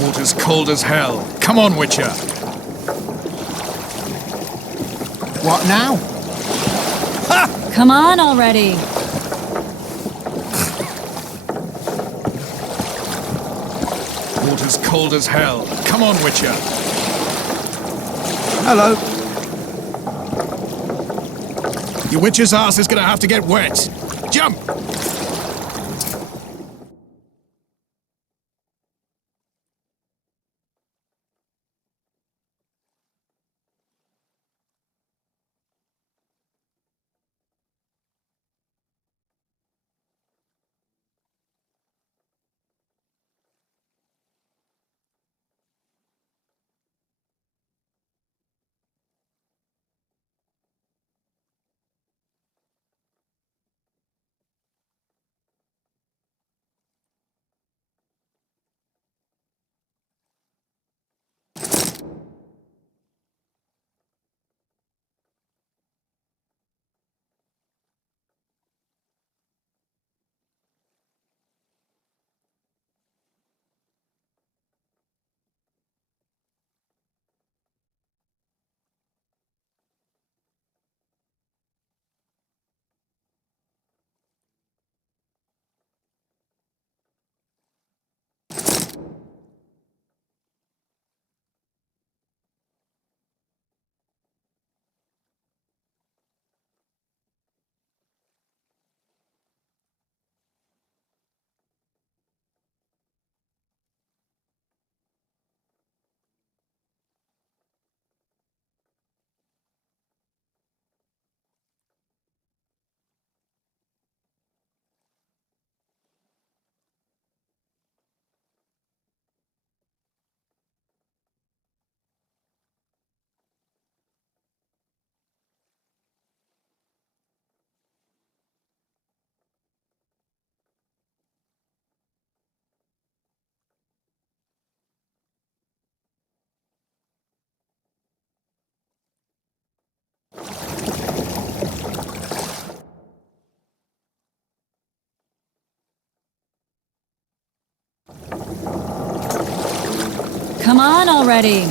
Water's cold as hell. Come on, Witcher. What now? Ha! Come on already! Water's cold as hell. Come on, Witcher. Hello. Your Witcher's ass is gonna have to get wet. Jump! Come on already!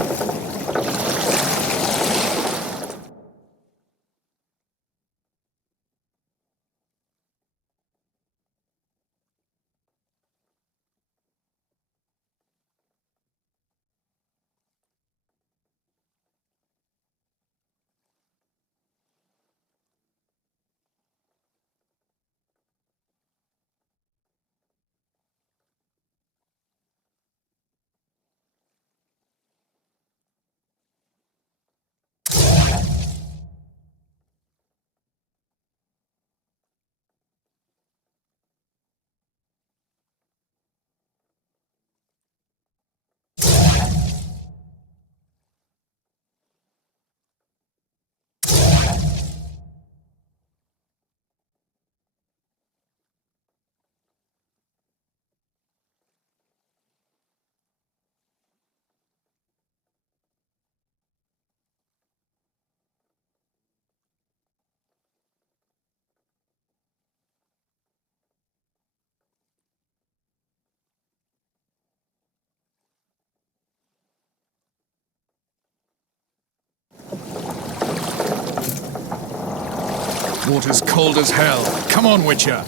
Water's cold as hell. Come on, Witcher.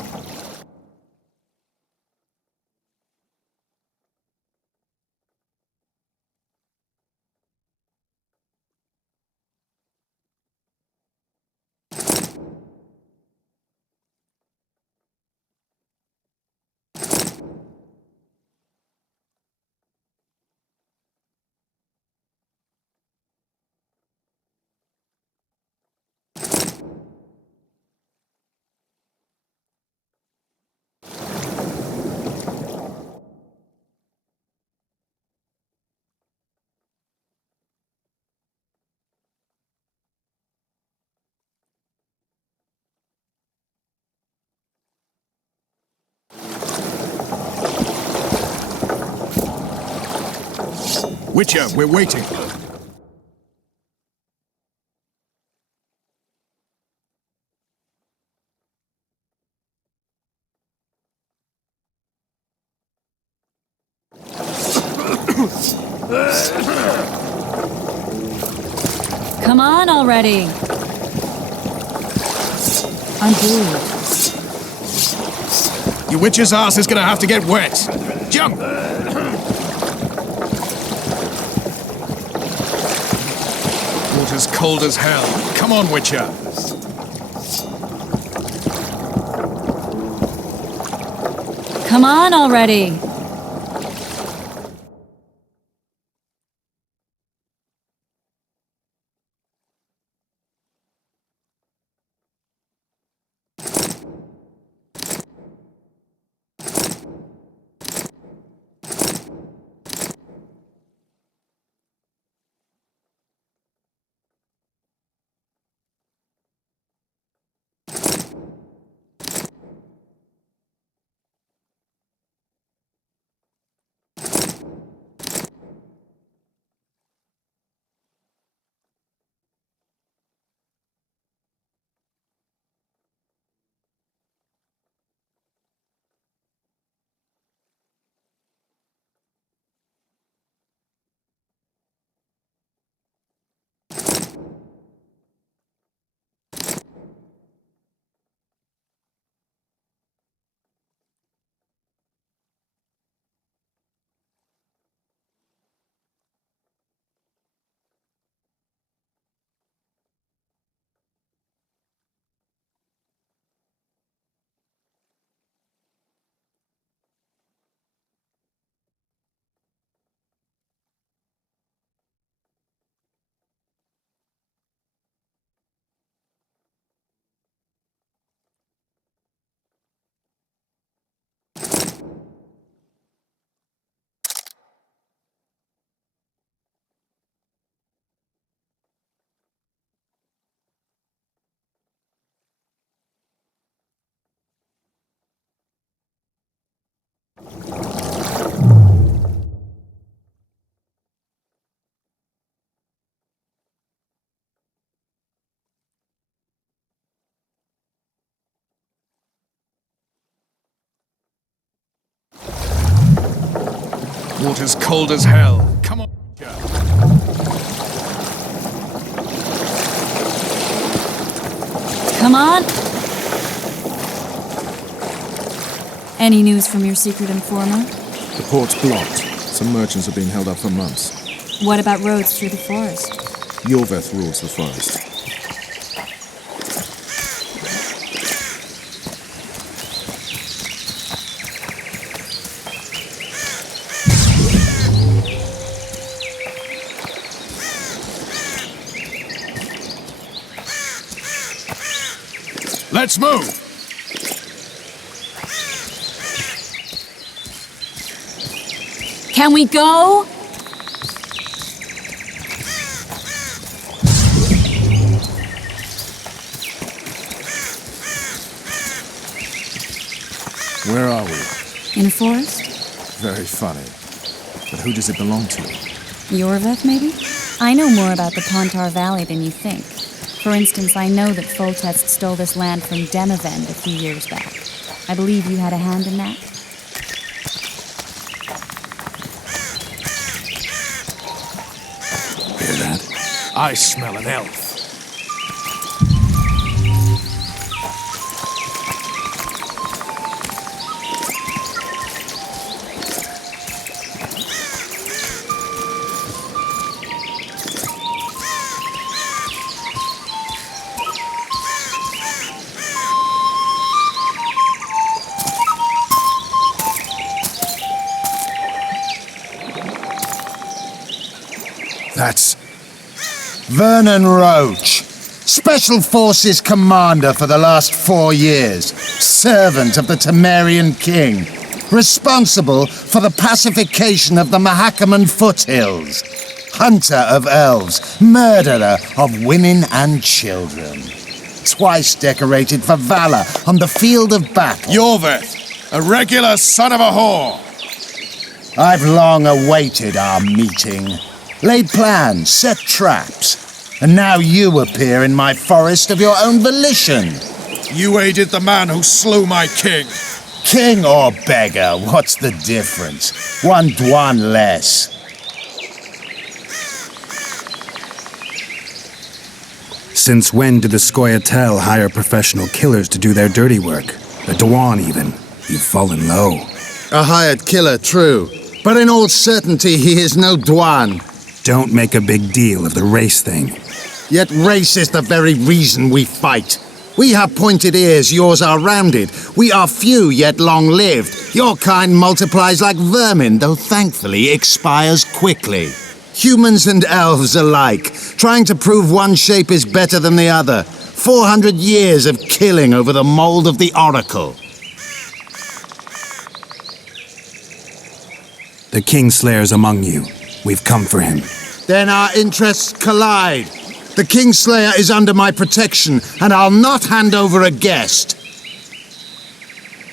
Witcher, we're waiting. Come on already. I'm blue. Your witch's ass is gonna have to get wet. Jump! Water's cold as hell. Come on, Witcher. Come on already. Water's cold as hell. Come on, Witcher. Come on. Any news from your secret informer? The port's blocked. Some merchants are being held up for months. What about roads through the forest? Yorveth rules the forest. Let's move! Can we go? Where are we? In a forest? Very funny. But who does it belong to? Yorveth, maybe? I know more about the Pontar Valley than you think. For instance, I know that Foltest stole this land from Demavend a few years back. I believe you had a hand in that? Hear that? I smell an elf. That's Vernon Roach, Special Forces Commander for the last 4 years, servant of the Temerian King, responsible for the pacification of the Mahakaman foothills, hunter of elves, murderer of women and children. Twice decorated for valor on the field of battle. Yorveth, a regular son of a whore. I've long awaited our meeting. Laid plans, set traps, and now you appear in my forest of your own volition. You aided the man who slew my king. King or beggar, what's the difference? One Dwan less. Since when do the Scoia'tael hire professional killers to do their dirty work? The Dwan, even. You've fallen low. A hired killer, true. But in all certainty, he is no Dwan. Don't make a big deal of the race thing. Yet race is the very reason we fight. We have pointed ears, yours are rounded. We are few, yet long-lived. Your kind multiplies like vermin, though thankfully expires quickly. Humans and elves alike, trying to prove one shape is better than the other. 400 years of killing over the mold of the Oracle. The Kingslayer's among you. We've come for him. Then our interests collide. The Kingslayer is under my protection, and I'll not hand over a guest.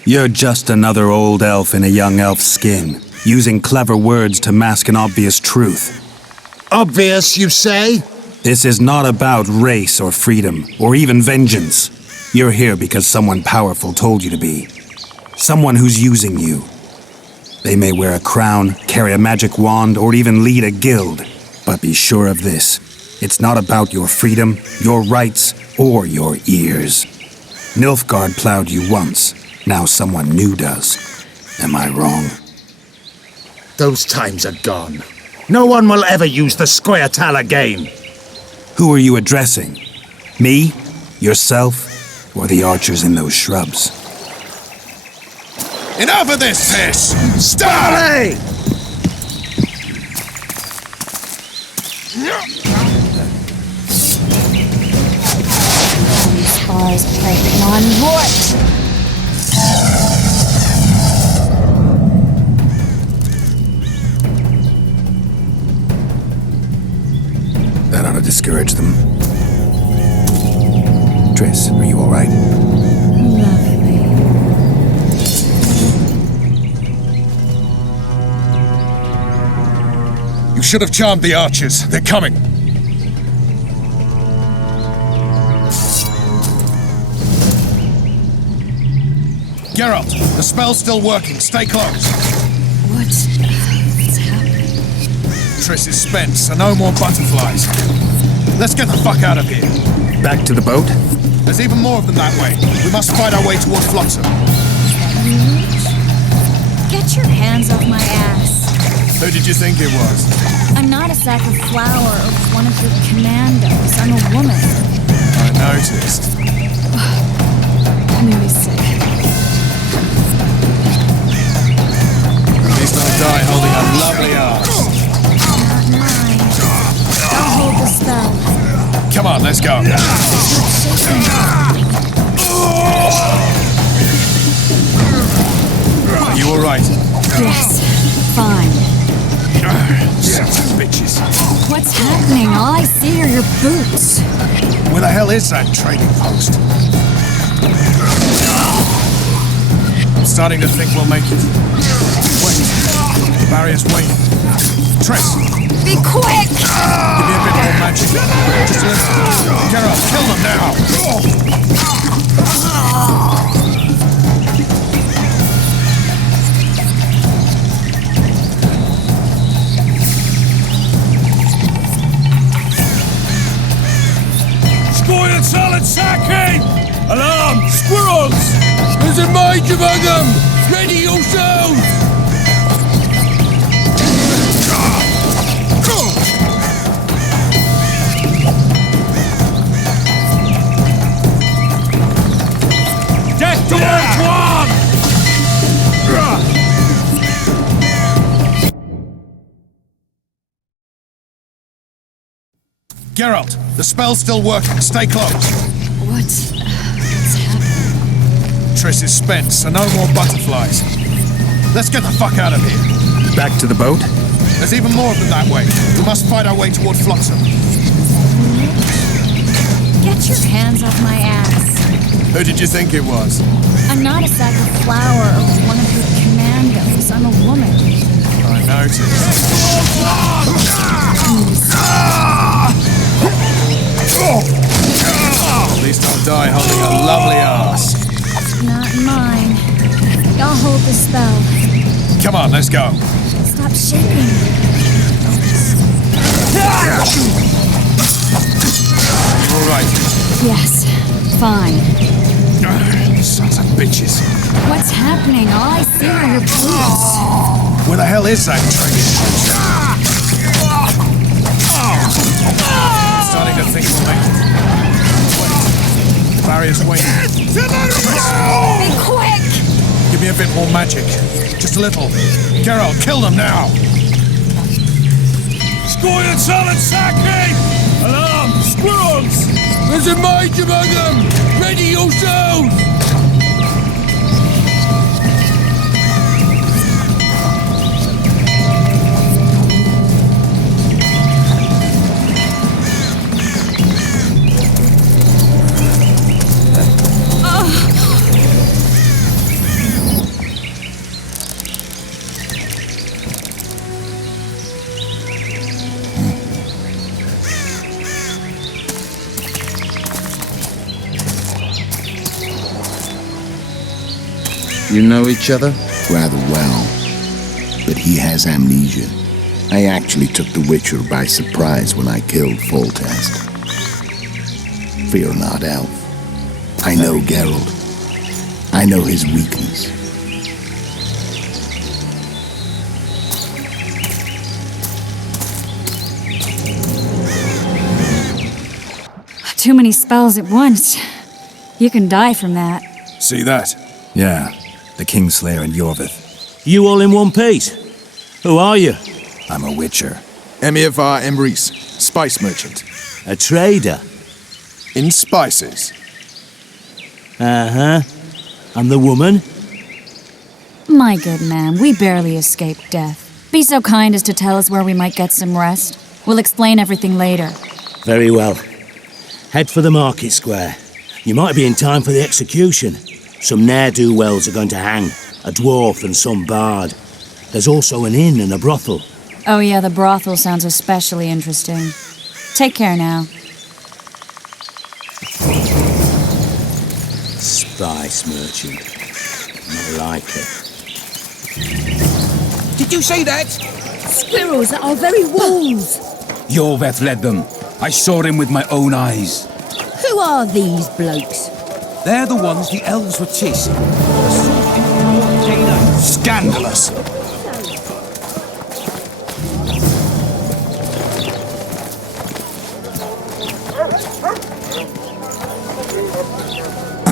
You're just another old elf in a young elf's skin, using clever words to mask an obvious truth. Obvious, you say? This is not about race or freedom, or even vengeance. You're here because someone powerful told you to be. Someone who's using you. They may wear a crown, carry a magic wand, or even lead a guild. But be sure of this. It's not about your freedom, your rights, or your ears. Nilfgaard plowed you once. Now someone new does. Am I wrong? Those times are gone. No one will ever use the Scoia'tael again. Who are you addressing? Me? Yourself? Or the archers in those shrubs? Enough of this piss! Stop! Hey! Spars pregnant on what? That ought to discourage them. Triss, are you all right? Lovely. You should have charmed the archers. They're coming. Geralt, the spell's still working. Stay close. What's happening? Triss is spent, so no more butterflies. Let's get the fuck out of here. Back to the boat? There's even more of them that way. We must fight our way toward Flotsam. Get your hands off my ass. Who did you think it was? I'm not a sack of flour or one of your commandos. I'm a woman. I noticed. I'm really sick. At least I'll die holding a lovely ass. Not mine. I'll hold the spell. Come on, let's go. Are you alright? Yes, fine. Sons of bitches. What's happening? All I see are your boots. Where the hell is that trading post? I'm starting to think we'll make it. Wait. The barrier's waiting. Triss, Be quick! give me a bit more magic. Just a little. Geralt, kill them now! Scoia'tael attacking! Alarm! Squirrels! There's a mage among them! Ready yourselves! Death to Antoine! Geralt, the spell's still working. Stay close. What's happening? Triss is spent, so no more butterflies. Let's get the fuck out of here. Back to the boat? There's even more of them that way. We must fight our way toward Flotsam. Get your hands off my ass. Who did you think it was? I'm not a sack of flour or one of your commandos. I'm a woman. I noticed. At least I'll die holding a lovely ass. Not mine. Y'all hold the spell. Come on, let's go. Stop shaking. all right? Yes, fine. Sons of bitches. What's happening? All I see are your boots. Where the hell is that train? Starting to think we'll make it. Wait. Barrier's waiting. Be quick! Give me a bit more magic. Just a little. Geralt, kill them now! Scoil solid sacking! Alarm! Squirrels! There's a mage among them! Ready yourselves! You know each other? Rather well, but he has amnesia. I actually took the Witcher by surprise when I killed Foltest. Fear not, Elf. I know Geralt. I know his weakness. Too many spells at once. You can die from that. See that? Yeah, the Kingslayer and Yorvith. You all in one piece? Who are you? I'm a Witcher. Emir var Emrys, spice merchant. A trader? In spices. Uh-huh. And the woman? My good man, we barely escaped death. Be so kind as to tell us where we might get some rest. We'll explain everything later. Very well. Head for the market square. You might be in time for the execution. Some ne'er-do-wells are going to hang. A dwarf and some bard. There's also an inn and a brothel. Oh yeah, the brothel sounds especially interesting. Take care now. Spice merchant. Not like it. Did you say that? Squirrels at our very walls. Yorveth led them. I saw him with my own eyes. Who are these blokes? They're the ones the elves were chasing. The sort in broad daylight. Scandalous!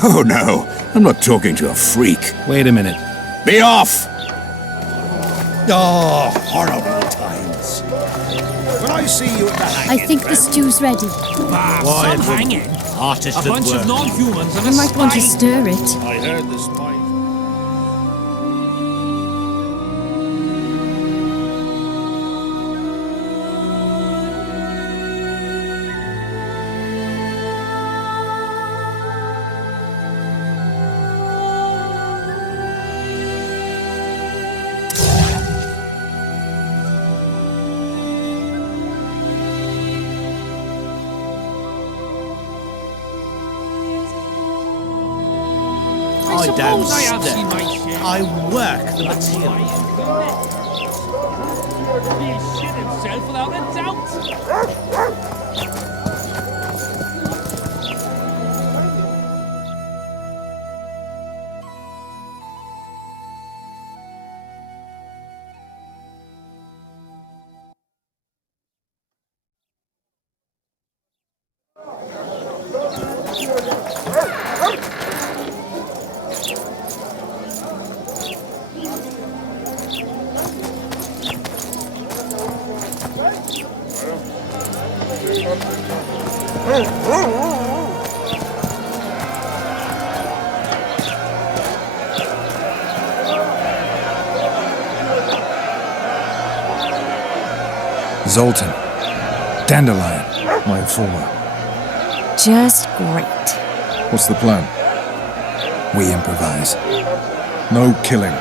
Oh no, I'm not talking to a freak. Wait a minute. Be off! Oh, horrible times. When I see you at the hanging, I think the stew's ready. Some hanging. Artist a bunch of non-humans and I might want to stir it. I heard the spine. I don't suppose I work the material. He'll shit himself without a doubt. Zoltan. Dandelion, my informer. Just great. What's the plan? We improvise. No killing.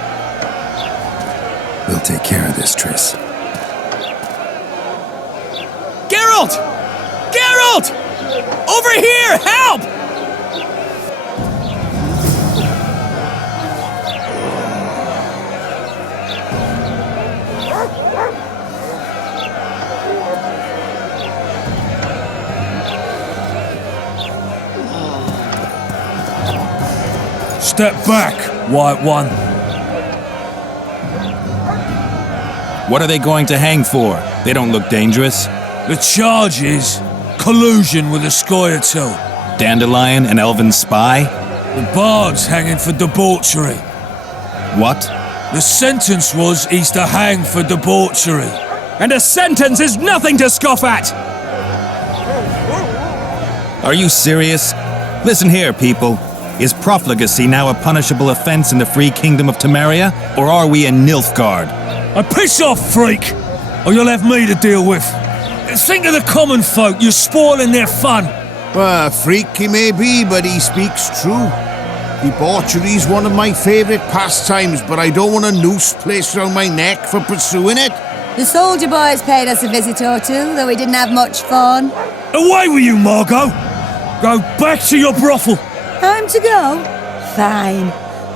We'll take care of this, Triss. Geralt! Geralt! Over here! Help! Step back, White One. What are they going to hang for? They don't look dangerous. The charge is collusion with the Scoia'tael. Dandelion, an elven spy? The bard's hanging for debauchery. What? The sentence was he's to hang for debauchery. And a sentence is nothing to scoff at! Are you serious? Listen here, people. Is profligacy now a punishable offense in the free kingdom of Temeria? Or are we in Nilfgaard? Piss off, freak! Or you'll have me to deal with. Think of the common folk, you're spoiling their fun. Well, a freak he may be, but he speaks true. Debauchery's one of my favourite pastimes, but I don't want a noose placed around my neck for pursuing it. The soldier boys paid us a visit or two, though we didn't have much fun. Away with you, Margot! Go back to your brothel! Time to go? Fine.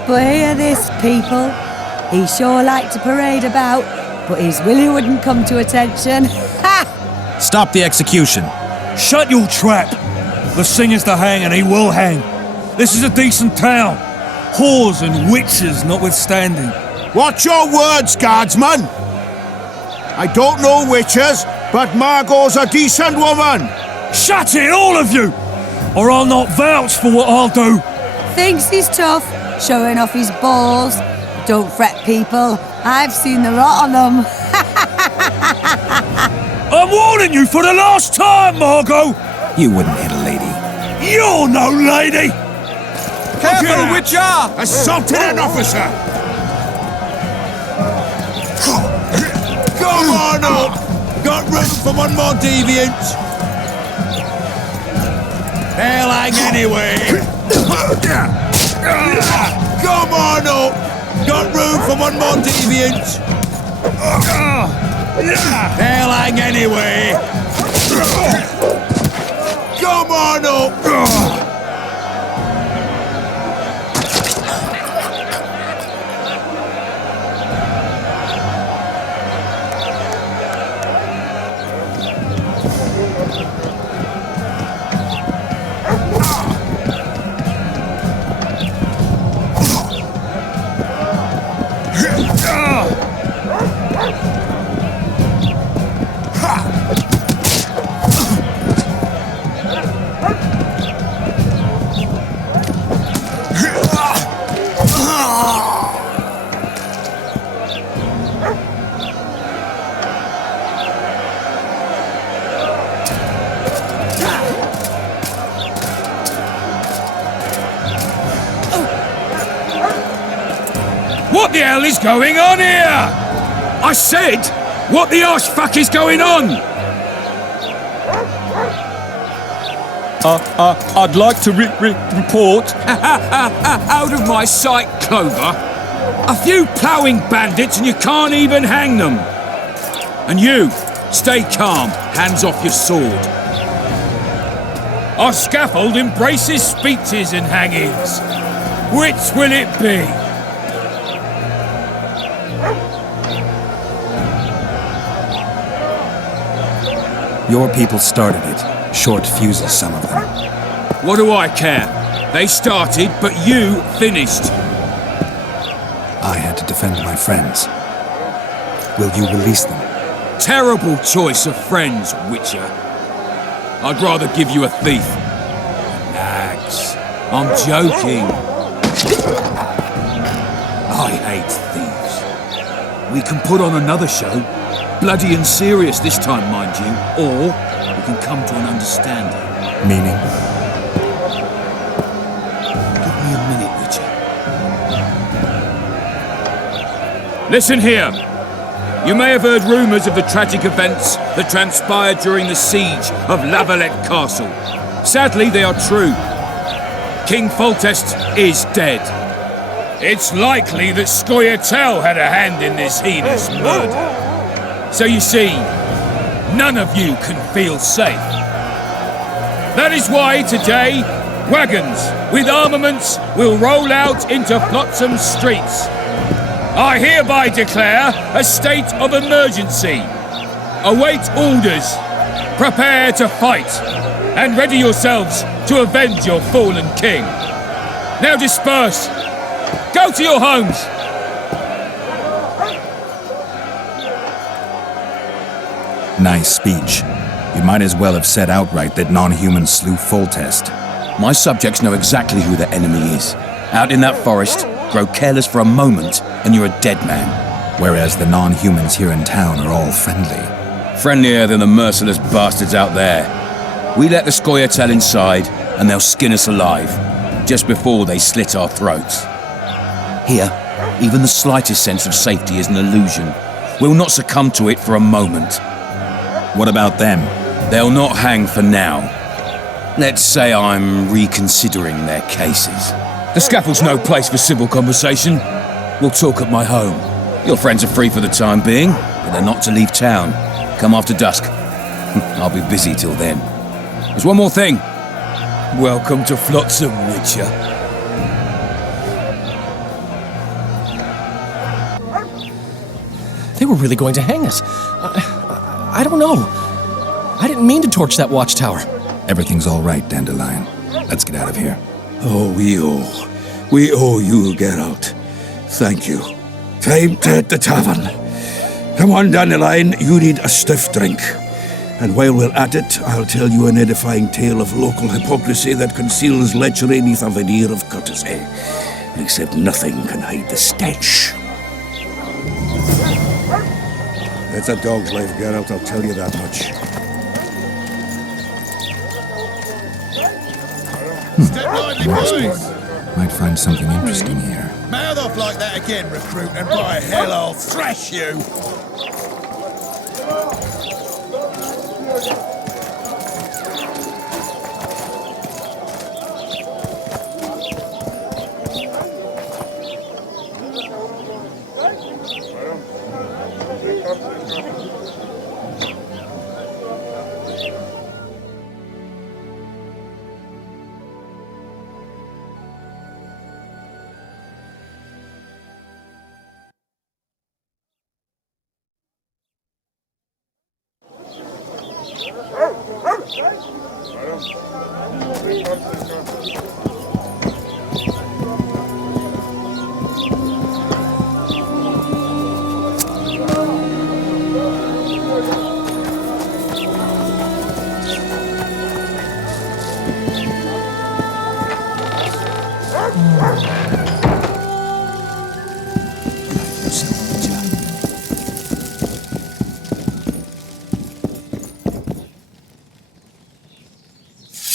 But hear this, people. He sure liked to parade about, but his Willie wouldn't come to attention. Ha! Stop the execution. Shut your trap! The singer's to hang and he will hang. This is a decent town. Whores and witches notwithstanding. Watch your words, guardsman! I don't know witches, but Margot's a decent woman! Shut it, all of you! Or I'll not vouch for what I'll do. Thinks he's tough, showing off his balls. Don't fret, people. I've seen the rot on them. I'm warning you for the last time, Margot! You wouldn't hit a lady. You're no lady! Careful, Witcher! Assaulted an officer! Come on up! Got room for one more deviant! They'll hang anyway! Come on up! Got room for one more deviant! They'll hang anyway! Come on up! What the hell is going on here? I said, what the arse fuck is going on? I'd like to report. Out of my sight, Clover. A few ploughing bandits and you can't even hang them. And you, stay calm, hands off your sword. Our scaffold embraces speeches and hangings. Which will it be? Your people started it. Short fuses, some of them. What do I care? They started, but you finished. I had to defend my friends. Will you release them? Terrible choice of friends, Witcher. I'd rather give you a thief. Relax. I'm joking. I hate thieves. We can put on another show. Bloody and serious this time, mind you. Or we can come to an understanding. Meaning? Give me a minute, Witcher. Listen here. You may have heard rumours of the tragic events that transpired during the siege of Lavalette Castle. Sadly, they are true. King Foltest is dead. It's likely that Scoia'tael had a hand in this heinous murder. So you see, none of you can feel safe. That is why today, wagons with armaments will roll out into Flotsam streets. I hereby declare a state of emergency. Await orders. Prepare to fight. And ready yourselves to avenge your fallen king. Now disperse Go to your homes! Nice speech. You might as well have said outright that non-humans slew Foltest. My subjects know exactly who their enemy is. Out in that forest, grow careless for a moment, and you're a dead man. Whereas the non-humans here in town are all friendly. Friendlier than the merciless bastards out there. We let the Scoia'tael inside, and they'll skin us alive, just before they slit our throats. Here, even the slightest sense of safety is an illusion. We'll not succumb to it for a moment. What about them? They'll not hang for now. Let's say I'm reconsidering their cases. The scaffold's no place for civil conversation. We'll talk at my home. Your friends are free for the time being, but they're not to leave town. Come after dusk. I'll be busy till then. There's one more thing. Welcome to Flotsam, Witcher. They were really going to hang us. I don't know. I didn't mean to torch that watchtower. Everything's all right, Dandelion. Let's get out of here. Oh, we owe you, Geralt. Thank you. Time to hit the tavern. Come on, Dandelion, you need a stiff drink. And while we're at it, I'll tell you an edifying tale of local hypocrisy that conceals lechery neath a veneer of courtesy. Except nothing can hide the stench. It's a dog's life, Geralt, I'll tell you that much. Step lively, boys! Might find something interesting here. Mouth off like that again, recruit, and by hell I'll thrash you!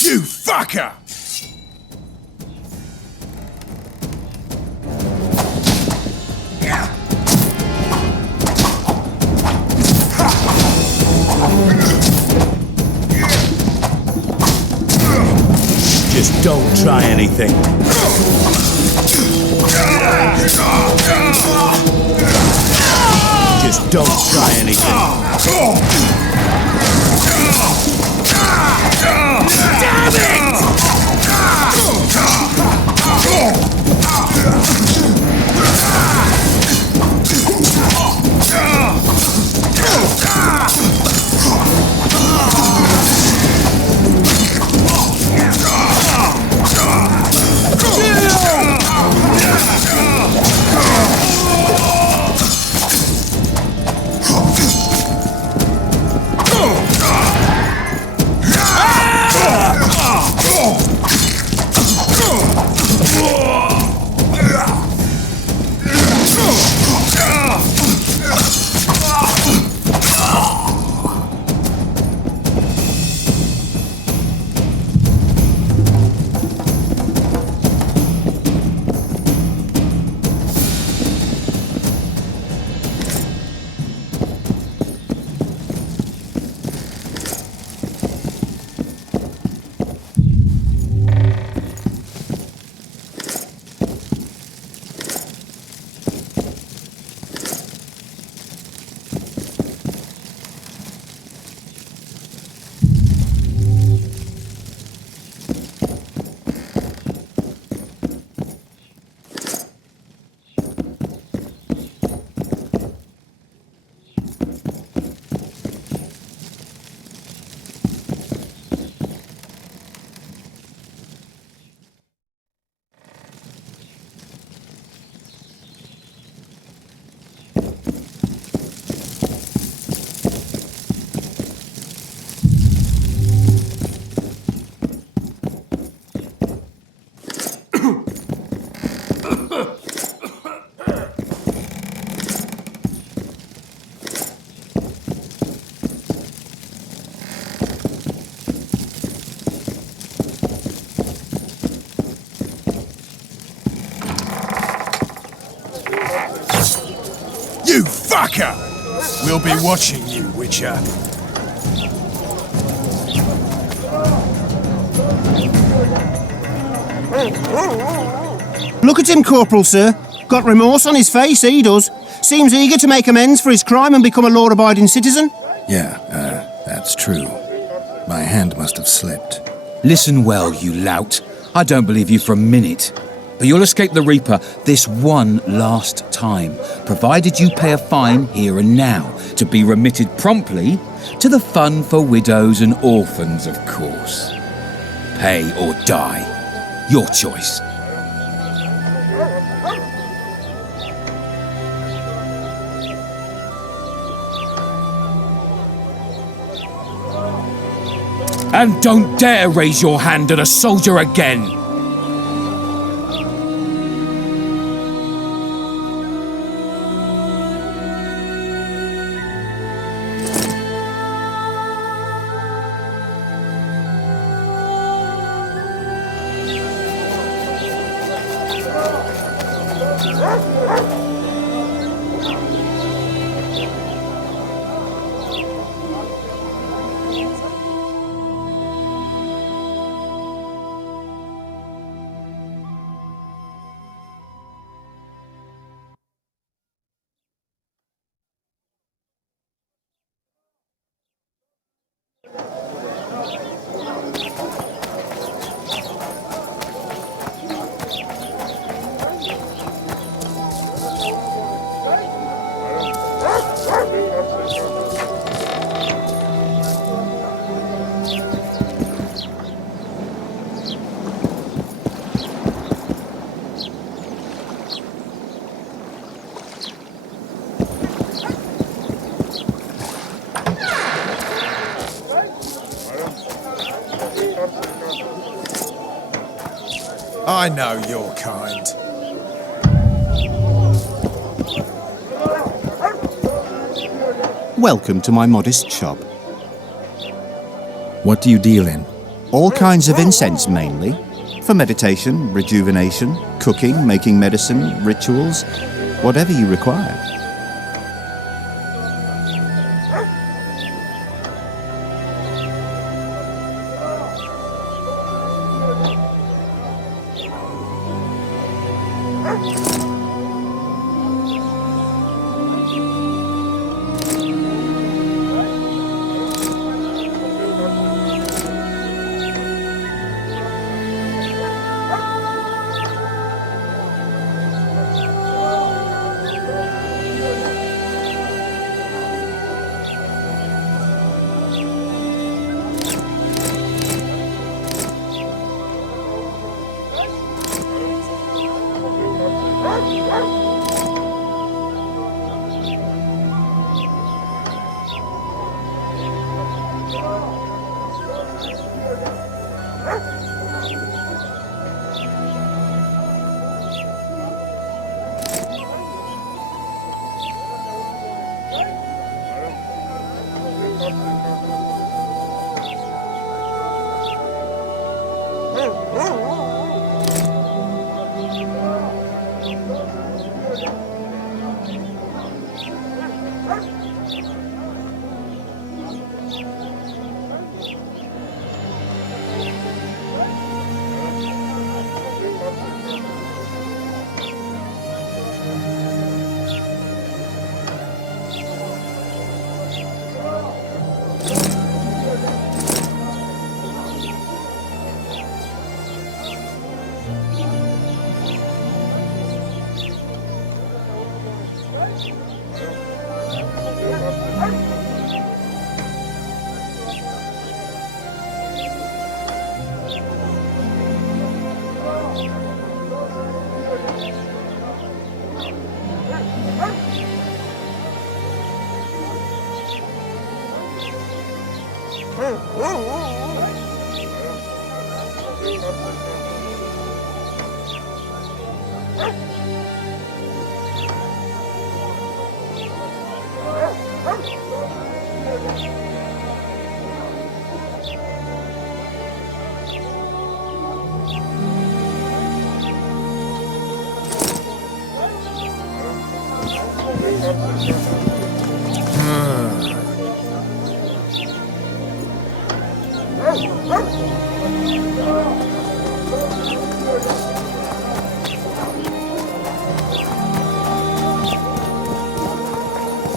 You fucker! Just don't try anything. Just don't try anything. Damn it! Tucker! We'll be watching you, Witcher. Look at him, Corporal, sir. Got remorse on his face, he does. Seems eager to make amends for his crime and become a law-abiding citizen. Yeah, that's true. My hand must have slipped. Listen well, you lout. I don't believe you for a minute. But you'll escape the Reaper this one last time, provided you pay a fine here and now, to be remitted promptly to the Fund for Widows and Orphans, of course. Pay or die. Your choice. And don't dare raise your hand at a soldier again! I know your kind. Welcome to my modest shop. What do you deal in? All kinds of incense mainly. For meditation, rejuvenation, cooking, making medicine, rituals, whatever you require.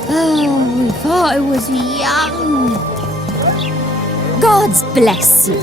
Oh, we thought it was young. God's bless you.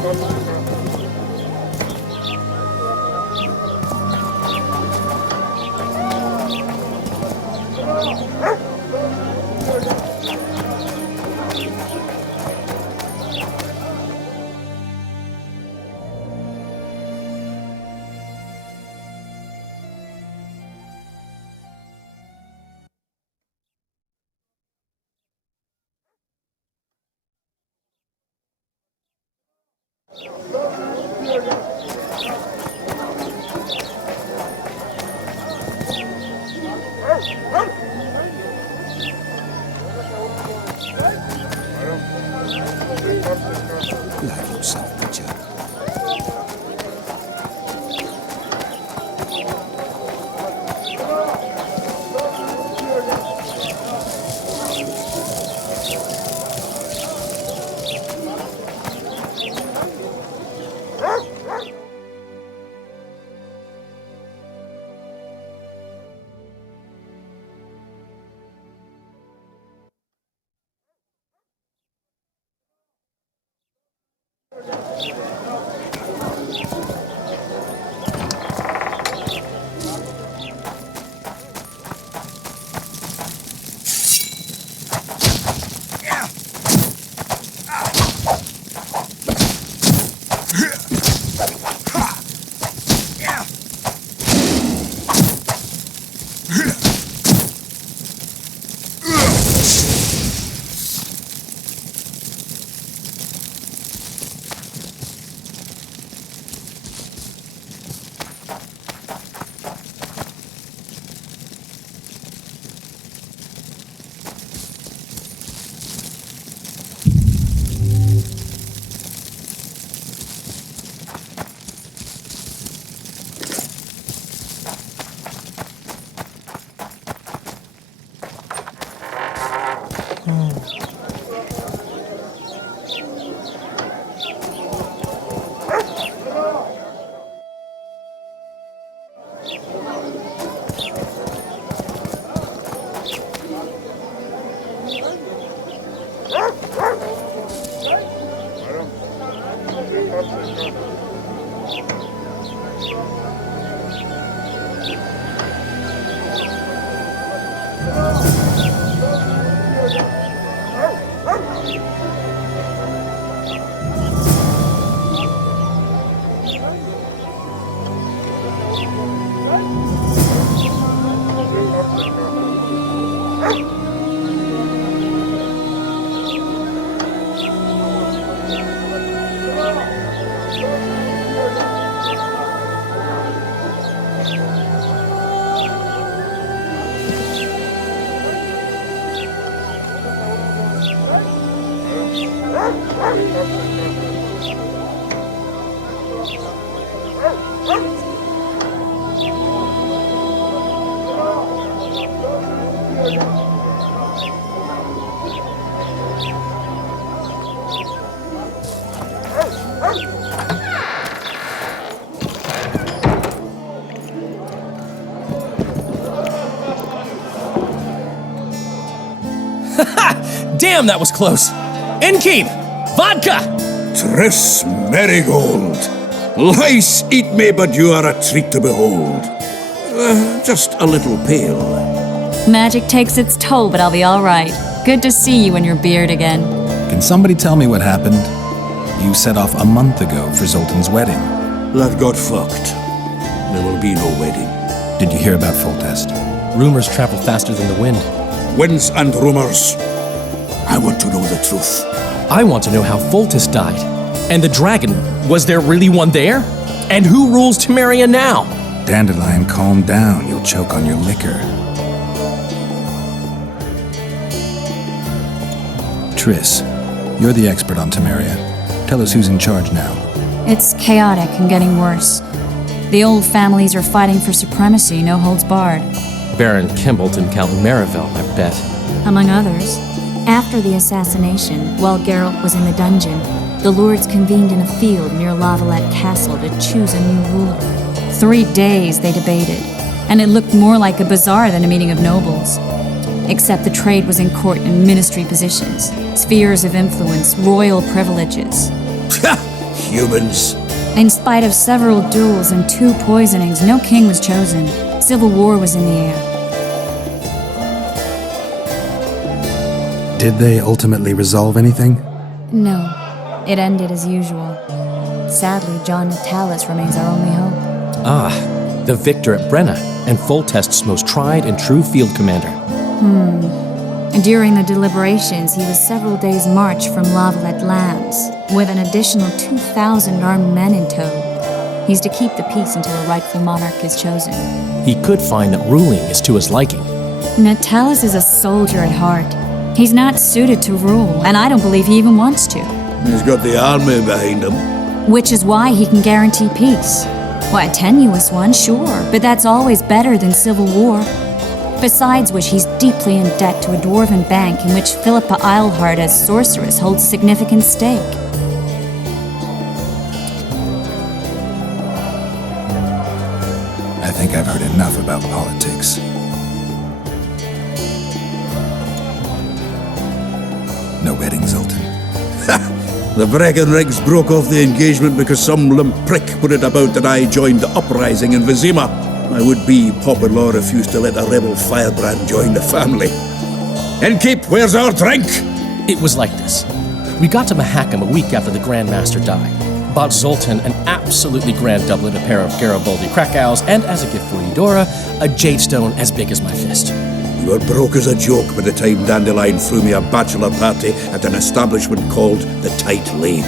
Like yourself, Butcher. Damn, that was close. Innkeep! Vodka! Tris Marigold. Lice eat me, but you are a treat to behold. Just a little pale. Magic takes its toll, but I'll be all right. Good to see you and your beard again. Can somebody tell me what happened? You set off a month ago for Zoltan's wedding. That got fucked. There will be no wedding. Did you hear about Foltest? Rumors travel faster than the wind. Winds and rumors. I want to know the truth. I want to know how Foltest died. And the dragon, was there really one there? And who rules Temeria now? Dandelion, calm down. You'll choke on your liquor. Triss, you're the expert on Temeria. Tell us who's in charge now. It's chaotic and getting worse. The old families are fighting for supremacy, no holds barred. Baron Kimbolt and Count Marivel, I bet. Among others. After the assassination, while Geralt was in the dungeon, The lords convened in a field near Lavalette Castle to choose a new ruler. 3 days they debated, and it looked more like a bazaar than a meeting of nobles. Except the trade was in court and ministry positions, spheres of influence, royal privileges. Humans. In spite of several duels and 2 poisonings, no king was chosen. Civil war was in the air. Did they ultimately resolve anything? No, it ended as usual. Sadly, John Natalis remains our only hope. Ah, the victor at Brenna, and Foltest's most tried and true field commander. During the deliberations, he was several days' march from Lavalette lands, with an additional 2,000 armed men in tow. He's to keep the peace until a rightful monarch is chosen. He could find that ruling is to his liking. Natalis is a soldier at heart. He's not suited to rule, and I don't believe he even wants to. He's got the army behind him. Which is why he can guarantee peace. Why, a tenuous one, sure, but that's always better than civil war. Besides which, he's deeply in debt to a dwarven bank in which Philippa Eilhart, as sorceress, holds a significant stake. I think I've heard enough about politics. No wedding, Zoltan. The Breckenrigs broke off the engagement because some limp prick put it about that I joined the uprising in Vizima. My would-be Popper-law refused to let a rebel firebrand join the family. Innkeep, where's our drink? It was like this. We got to Mahakam a week after the Grand Master died. Bought Zoltan an absolutely grand doublet, a pair of Garibaldi Krakau's, and as a gift for Eudora, a jadestone as big as my fist. You were broke as a joke by the time Dandelion threw me a bachelor party at an establishment called the Tight Lane.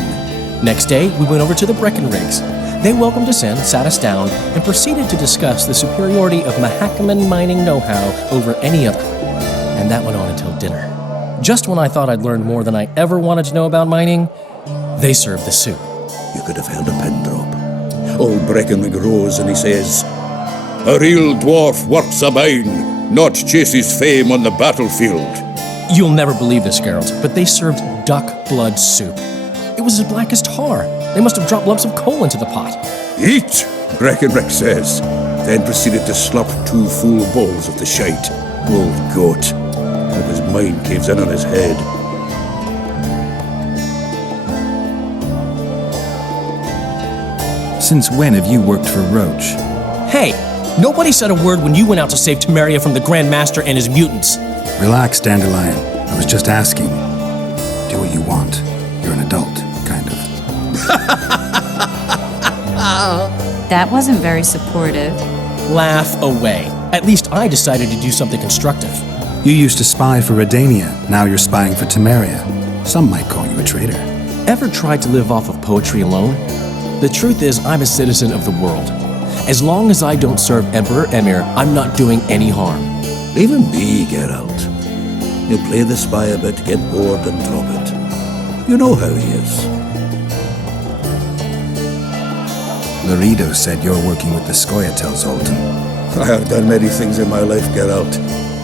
Next day, we went over to the Breckenrigs. They welcomed us in, sat us down, and proceeded to discuss the superiority of Mahakaman mining know-how over any other. And that went on until dinner. Just when I thought I'd learned more than I ever wanted to know about mining, they served the soup. You could have held a pin drop. Old Breckenrig rose and he says, "A real dwarf works a mine, not chases fame on the battlefield." You'll never believe this, Geralt, but they served duck blood soup. It was as black as tar. They must have dropped lumps of coal into the pot. "Eat," Breckenrick says, then proceeded to slurp 2 full bowls of the shite. Old goat. Hope his mind caves in on his head. Since when have you worked for Roach? Hey, nobody said a word when you went out to save Temeria from the Grand Master and his mutants. Relax, Dandelion. I was just asking. Do what you want. You're an adult, kind of. That wasn't very supportive. Laugh away. At least I decided to do something constructive. You used to spy for Redania. Now you're spying for Temeria. Some might call you a traitor. Ever tried to live off of poetry alone? The truth is, I'm a citizen of the world. As long as I don't serve Emperor Emir, I'm not doing any harm. Leave him be, Geralt. He'll play the spy a bit, get bored and drop it. You know how he is. Laredo said you're working with the Scoia'tael, Zoltan. I have done many things in my life, Geralt,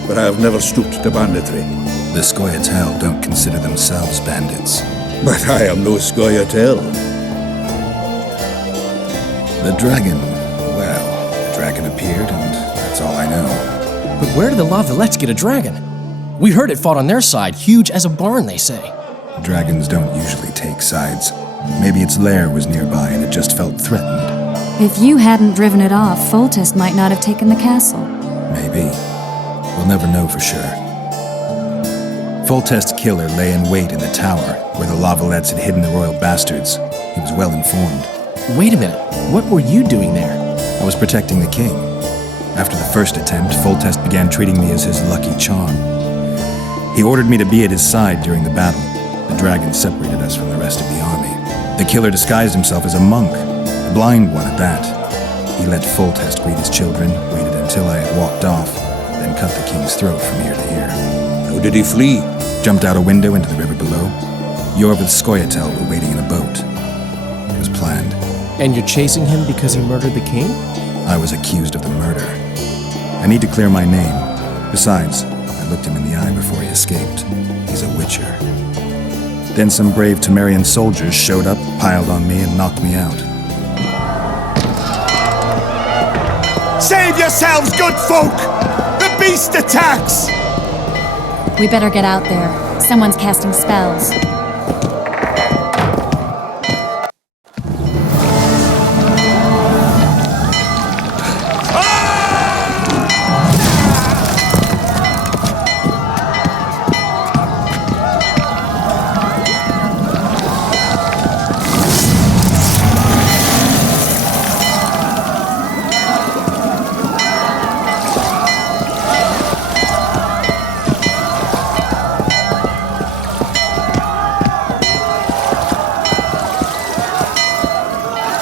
but I have never stooped to banditry. The Scoia'tael don't consider themselves bandits. But I am no Scoia'tael. The dragon, well, the dragon appeared and that's all I know. But where did the Lavalettes get a dragon? We heard it fought on their side, huge as a barn, they say. Dragons don't usually take sides. Maybe its lair was nearby and it just felt threatened. If you hadn't driven it off, Foltest might not have taken the castle. Maybe. We'll never know for sure. Foltest's killer lay in wait in the tower, where the Lavalettes had hidden the royal bastards. He was well informed. Wait a minute, what were you doing there? I was protecting the king. After the first attempt, Foltest began treating me as his lucky charm. He ordered me to be at his side during the battle. The dragon separated us from the rest of the army. The killer disguised himself as a monk, a blind one at that. He let Foltest greet his children, waited until I had walked off, then cut the king's throat from ear to ear. How did he flee? Jumped out a window into the river below. Yorv with Scoia'tael were waiting in a boat. It was planned. And you're chasing him because he murdered the king? I was accused of the murder. I need to clear my name. Besides, I looked him in the eye before he escaped. He's a witcher. Then some brave Temerian soldiers showed up, piled on me, and knocked me out. Save yourselves, good folk! The beast attacks! We better get out there. Someone's casting spells.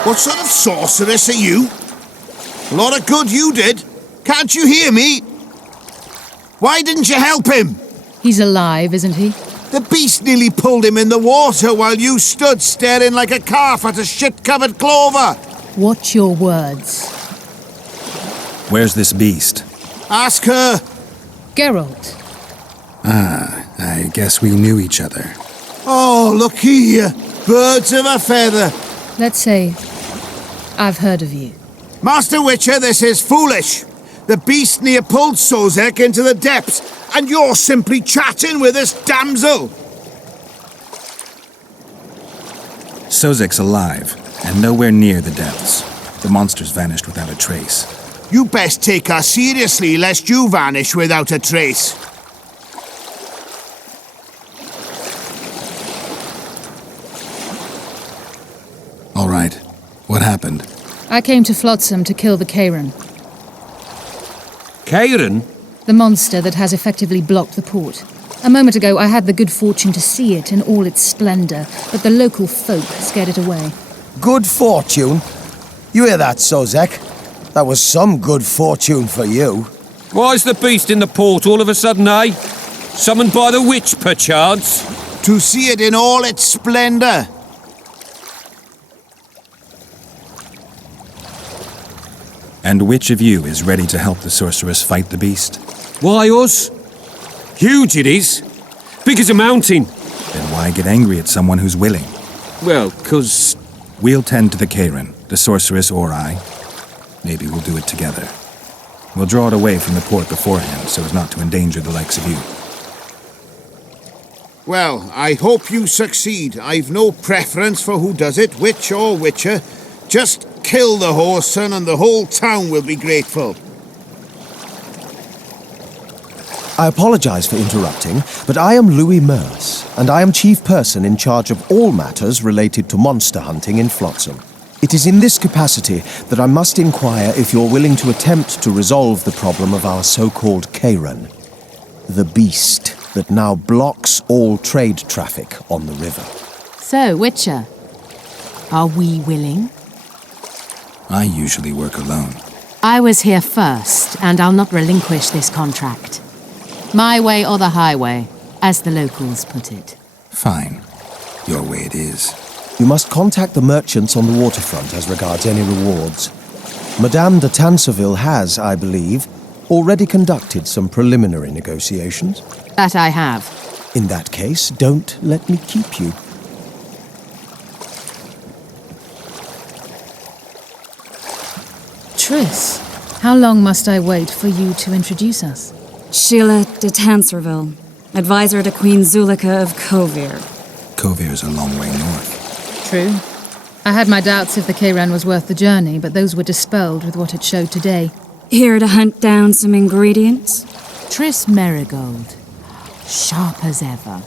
What sort of sorceress are you? A lot of good you did. Can't you hear me? Why didn't you help him? He's alive, isn't he? The beast nearly pulled him in the water while you stood staring like a calf at a shit-covered clover. Watch your words. Where's this beast? Ask her. Geralt. Ah, I guess we knew each other. Oh, look here. Birds of a feather. Let's say I've heard of you. Master Witcher, this is foolish. The beast near pulled Sozek into the depths, and you're simply chatting with this damsel. Sozek's alive, and nowhere near the depths. The monsters vanished without a trace. You best take her seriously, lest you vanish without a trace. All right. What happened? I came to Flotsam to kill the Kairan. Kairan? The monster that has effectively blocked the port. A moment ago, I had the good fortune to see it in all its splendor, but the local folk scared it away. Good fortune? You hear that, Sozek? That was some good fortune for you. Why's the beast in the port all of a sudden, eh? Summoned by the witch, perchance? To see it in all its splendor. And which of you is ready to help the sorceress fight the beast? Why, us? Huge it is. Big as a mountain. Then why get angry at someone who's willing? Well, 'cause... We'll tend to the Kairan, the sorceress or I. Maybe we'll do it together. We'll draw it away from the port beforehand so as not to endanger the likes of you. Well, I hope you succeed. I've no preference for who does it, witch or witcher. Just kill the whoreson and the whole town will be grateful. I apologize for interrupting, but I am Louis Merce, and I am chief person in charge of all matters related to monster hunting in Flotsam. It is in this capacity that I must inquire if you're willing to attempt to resolve the problem of our so-called Kairan, the beast that now blocks all trade traffic on the river. So, Witcher, are we willing? I usually work alone. I was here first, and I'll not relinquish this contract. My way or the highway, as the locals put it. Fine. Your way it is. You must contact the merchants on the waterfront as regards any rewards. Madame de Tanseville has, I believe, already conducted some preliminary negotiations. That I have. In that case, don't let me keep you. Triss, how long must I wait for you to introduce us? Sheila de Tanserville, advisor to Queen Zulika of Kovir. Kovir's a long way north. True. I had my doubts if the Kairan was worth the journey, but those were dispelled with what it showed today. Here to hunt down some ingredients? Triss Merigold. Sharp as ever.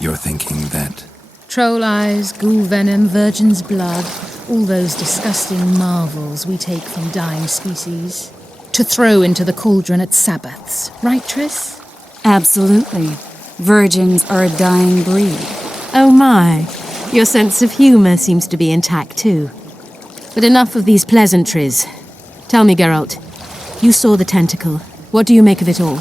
You're thinking that... Troll eyes, ghoul venom, virgin's blood, all those disgusting marvels we take from dying species. To throw into the cauldron at Sabbaths. Right, Triss? Absolutely. Virgins are a dying breed. Oh my. Your sense of humor seems to be intact too. But enough of these pleasantries. Tell me, Geralt. You saw the tentacle. What do you make of it all?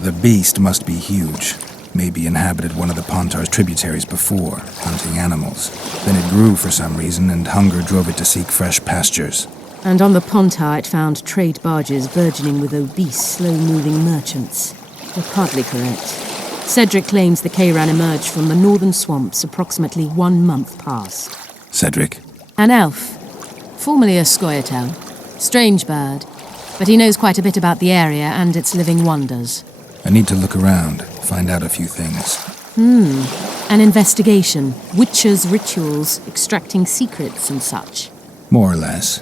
The beast must be huge. Maybe inhabited one of the Pontar's tributaries before, hunting animals. Then it grew for some reason, and hunger drove it to seek fresh pastures. And on the Pontar it found trade barges burgeoning with obese, slow-moving merchants. You're partly correct. Cedric claims the Kayran emerged from the northern swamps approximately 1 month past. Cedric? An elf, formerly a Scoia'tael. Strange bird, but he knows quite a bit about the area and its living wonders. I need to look around, find out a few things. An investigation. Witches' rituals, extracting secrets and such. More or less.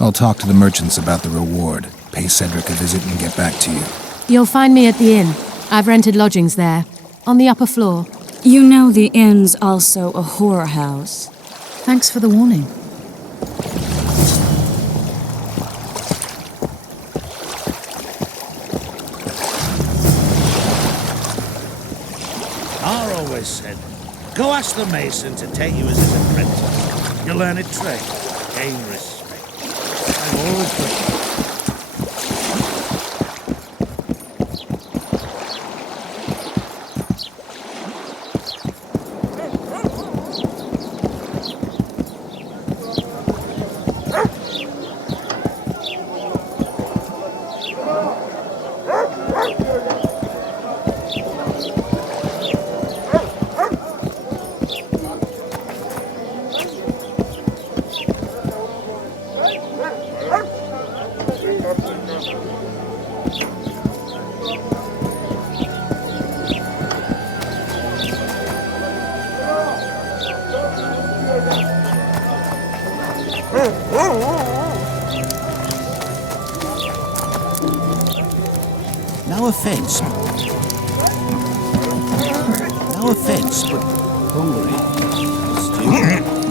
I'll talk to the merchants about the reward, pay Cedric a visit and get back to you. You'll find me at the inn. I've rented lodgings there, on the upper floor. You know the inn's also a horror house. Thanks for the warning. I always said, go ask the mason to take you as his apprentice. You'll learn a trade, gain respect. I've always done. No offense. No offense, but hungry.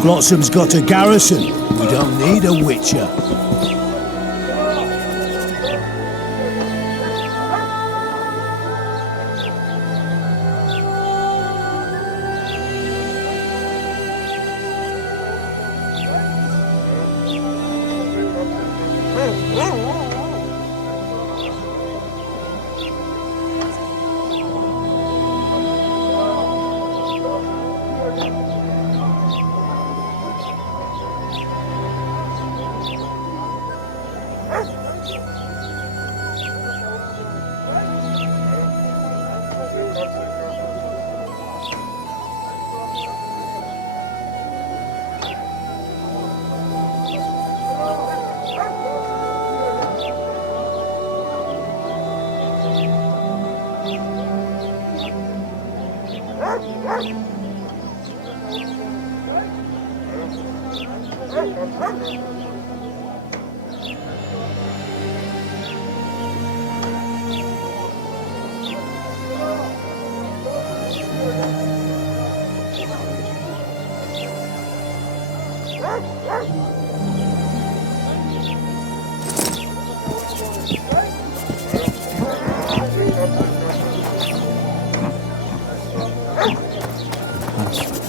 Blossom's got a garrison. We don't need a witcher.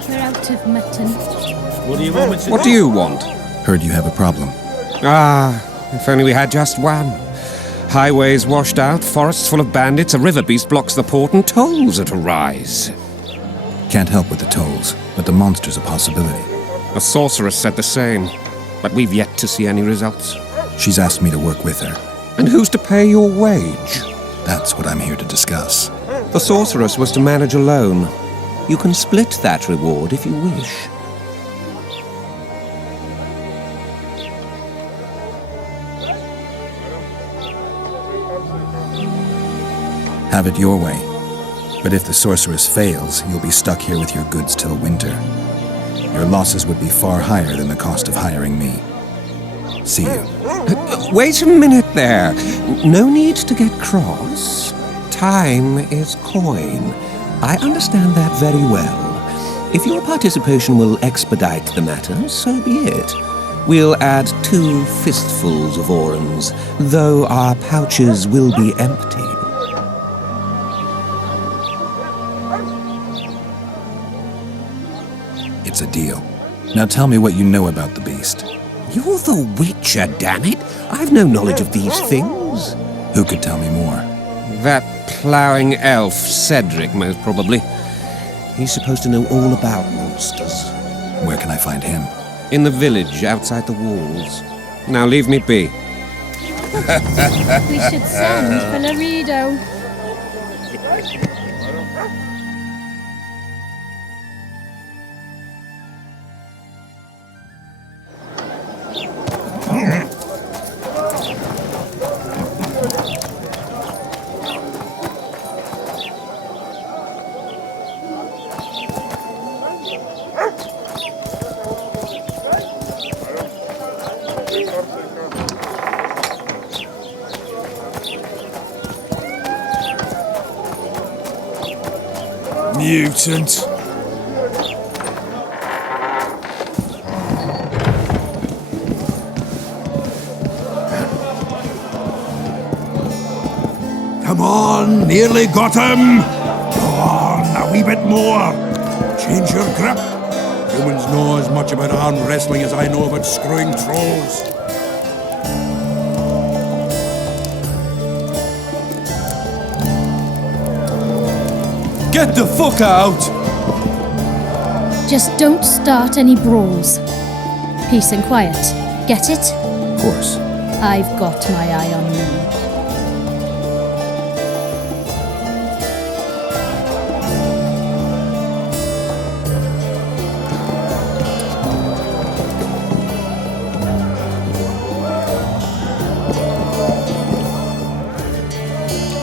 We're out of mutton. What do you want me to What do you want? Heard you have a problem. If only we had just one. Highways washed out, forests full of bandits, a river beast blocks the port, and tolls at a rise. Can't help with the tolls, but the monster's a possibility. A sorceress said the same, but we've yet to see any results. She's asked me to work with her. And who's to pay your wage? That's what I'm here to discuss. The sorceress was to manage alone. You can split that reward if you wish. Have it your way. But if the sorceress fails, you'll be stuck here with your goods till winter. Your losses would be far higher than the cost of hiring me. See you. Wait a minute there. No need to get cross. Time is coin. I understand that very well. If your participation will expedite the matter, so be it. We'll add 2 fistfuls of orans, though our pouches will be empty. It's a deal. Now tell me what you know about the beast. You're the Witcher, damn it! I've no knowledge of these things. Who could tell me more? That ploughing elf, Cedric, most probably. He's supposed to know all about monsters. Where can I find him? In the village, outside the walls. Now leave me be. We should send for Laredo. Mutant. Come on, nearly got him! Go on, a wee bit more. Change your grip. Humans know as much about arm wrestling as I know about screwing trolls. Get the fuck out! Just don't start any brawls. Peace and quiet. Get it? Of course. I've got my eye on you.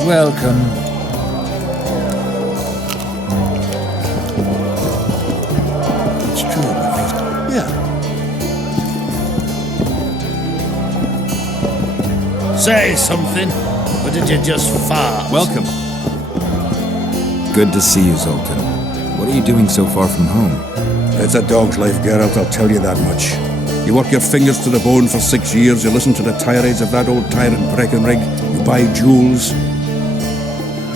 Welcome. It's true, yeah. Say something, or did you just fart? Welcome. Good to see you, Zoltan. What are you doing so far from home? It's a dog's life, Geralt, I'll tell you that much. You work your fingers to the bone for 6 years, you listen to the tirades of that old tyrant Breckenrig, you buy jewels.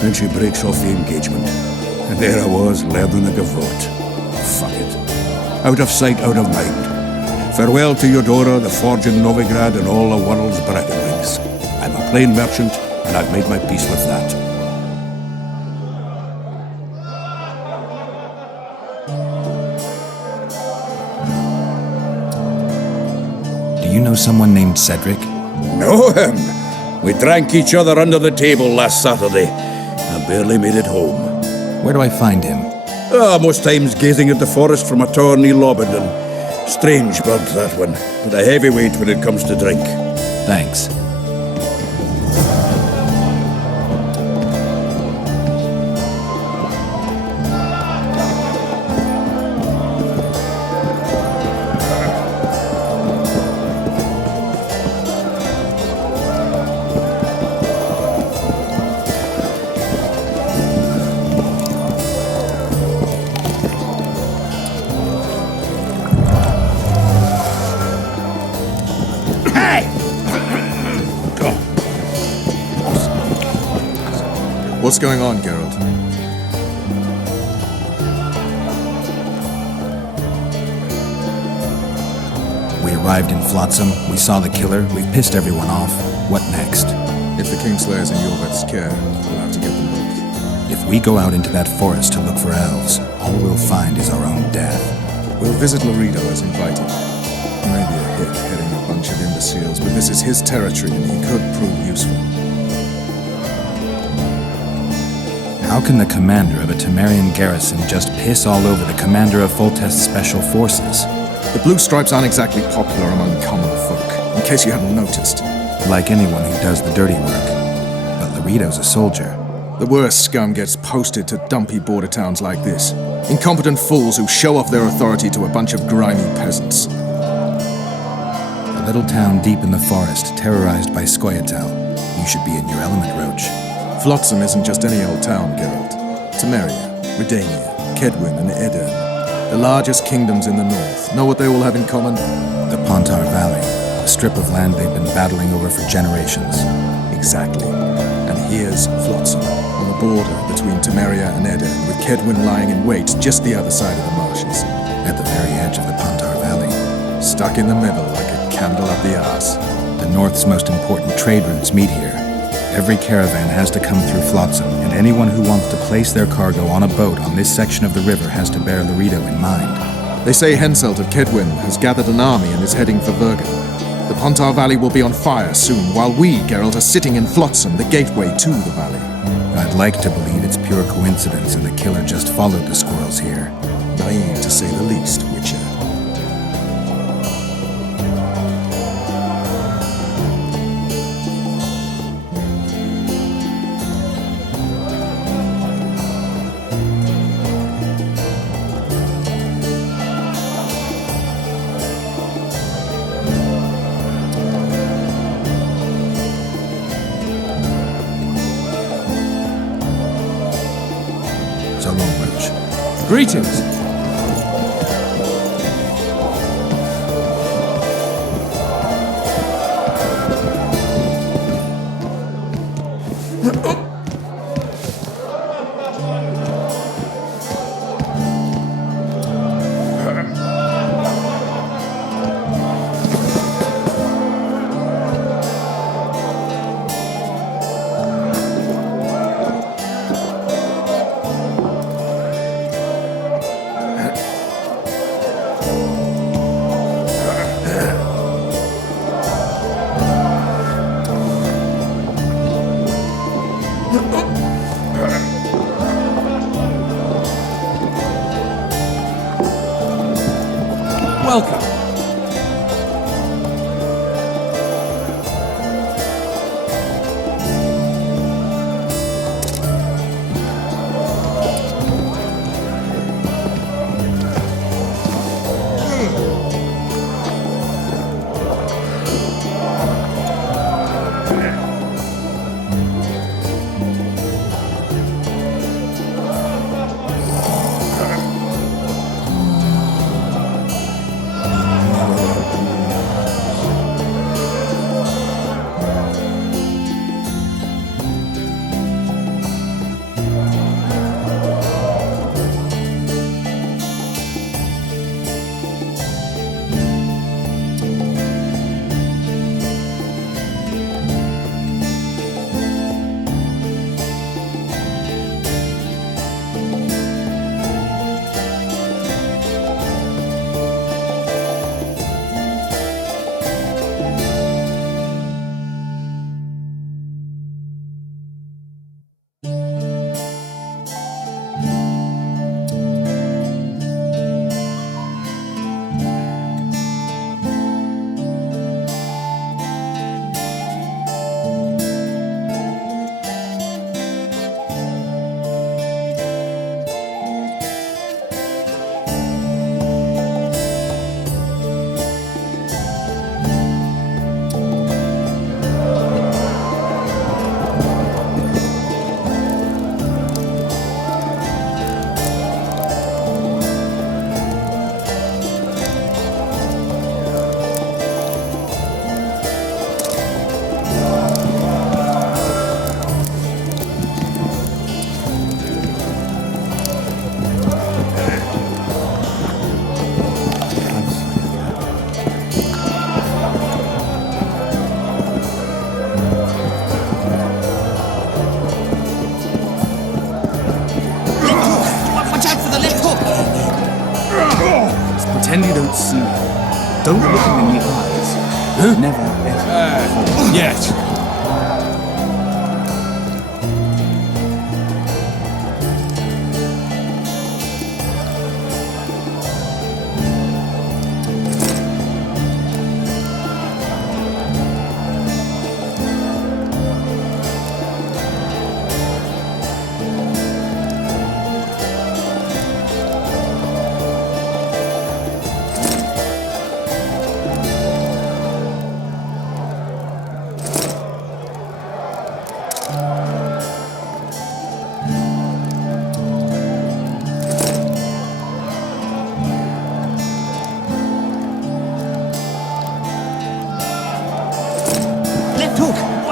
Then she breaks off the engagement. And there I was, learning a gavotte. Fuck it. Out of sight, out of mind. Farewell to Eudora, the forge in Novigrad, and all the world's Breckenrigs. I'm a plain merchant, and I've made my peace with that. Do you know someone named Cedric? Know him? We drank each other under the table last Saturday. I barely made it home. Where do I find him? Most times gazing at the forest from a tower near Lobendon. Strange bird, that one, but a heavyweight when it comes to drink. Thanks. What's going on, Geralt? We arrived in Flotsam, we saw the killer, we've pissed everyone off. What next? If the Kingslayer's in Jorvet's care, we'll have to get them both. If we go out into that forest to look for elves, all we'll find is our own death. We'll visit Laredo as invited. He may be a hick heading a bunch of imbeciles, but this is his territory and he could prove useful. How can the commander of a Temerian garrison just piss all over the commander of Foltest's special forces? The Blue Stripes aren't exactly popular among common folk, in case you hadn't noticed. Like anyone who does the dirty work. But Laredo's a soldier. The worst scum gets posted to dumpy border towns like this. Incompetent fools who show off their authority to a bunch of grimy peasants. A little town deep in the forest, terrorized by Scoia'tael. You should be in your element, Roach. Flotsam isn't just any old town, Geralt. Temeria, Redania, Kedwin, and Edirn. The largest kingdoms in the north. Know what they all have in common? The Pontar Valley. A strip of land they've been battling over for generations. Exactly. And here's Flotsam, on the border between Temeria and Edirn, with Kedwin lying in wait just the other side of the marshes. At the very edge of the Pontar Valley. Stuck in the middle like a candle up the arse. The north's most important trade routes meet here. Every caravan has to come through Flotsam, and anyone who wants to place their cargo on a boat on this section of the river has to bear Laredo in mind. They say Henselt of Kedwin has gathered an army and is heading for Vergen. The Pontar Valley will be on fire soon, while we, Geralt, are sitting in Flotsam, the gateway to the valley. I'd like to believe it's pure coincidence and the killer just followed the squirrels here. Naive to say the least, Witcher. So long, Roach. Greetings. Welcome. Pretend you don't see me. Don't look him in the eyes. Never, ever. Yet.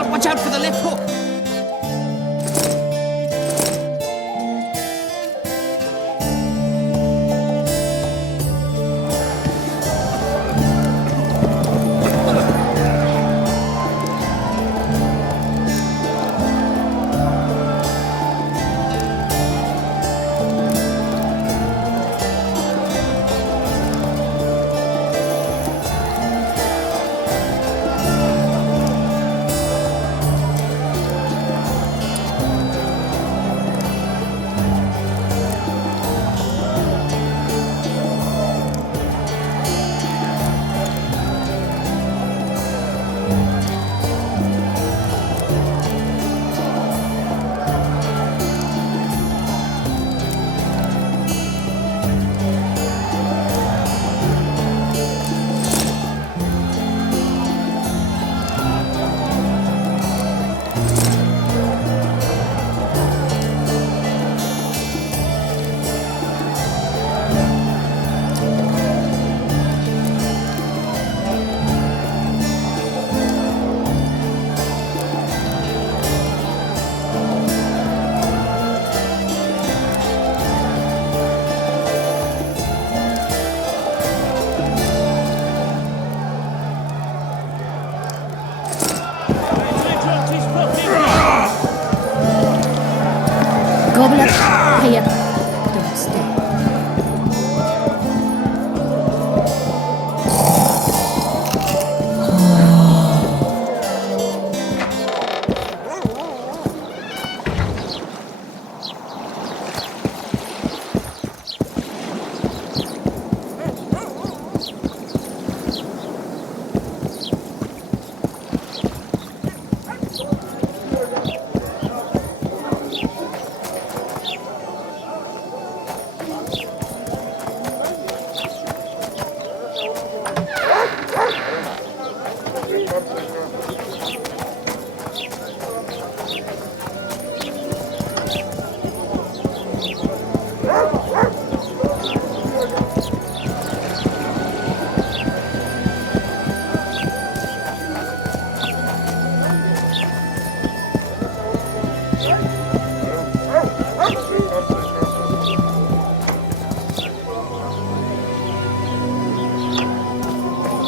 Watch out for the left hook!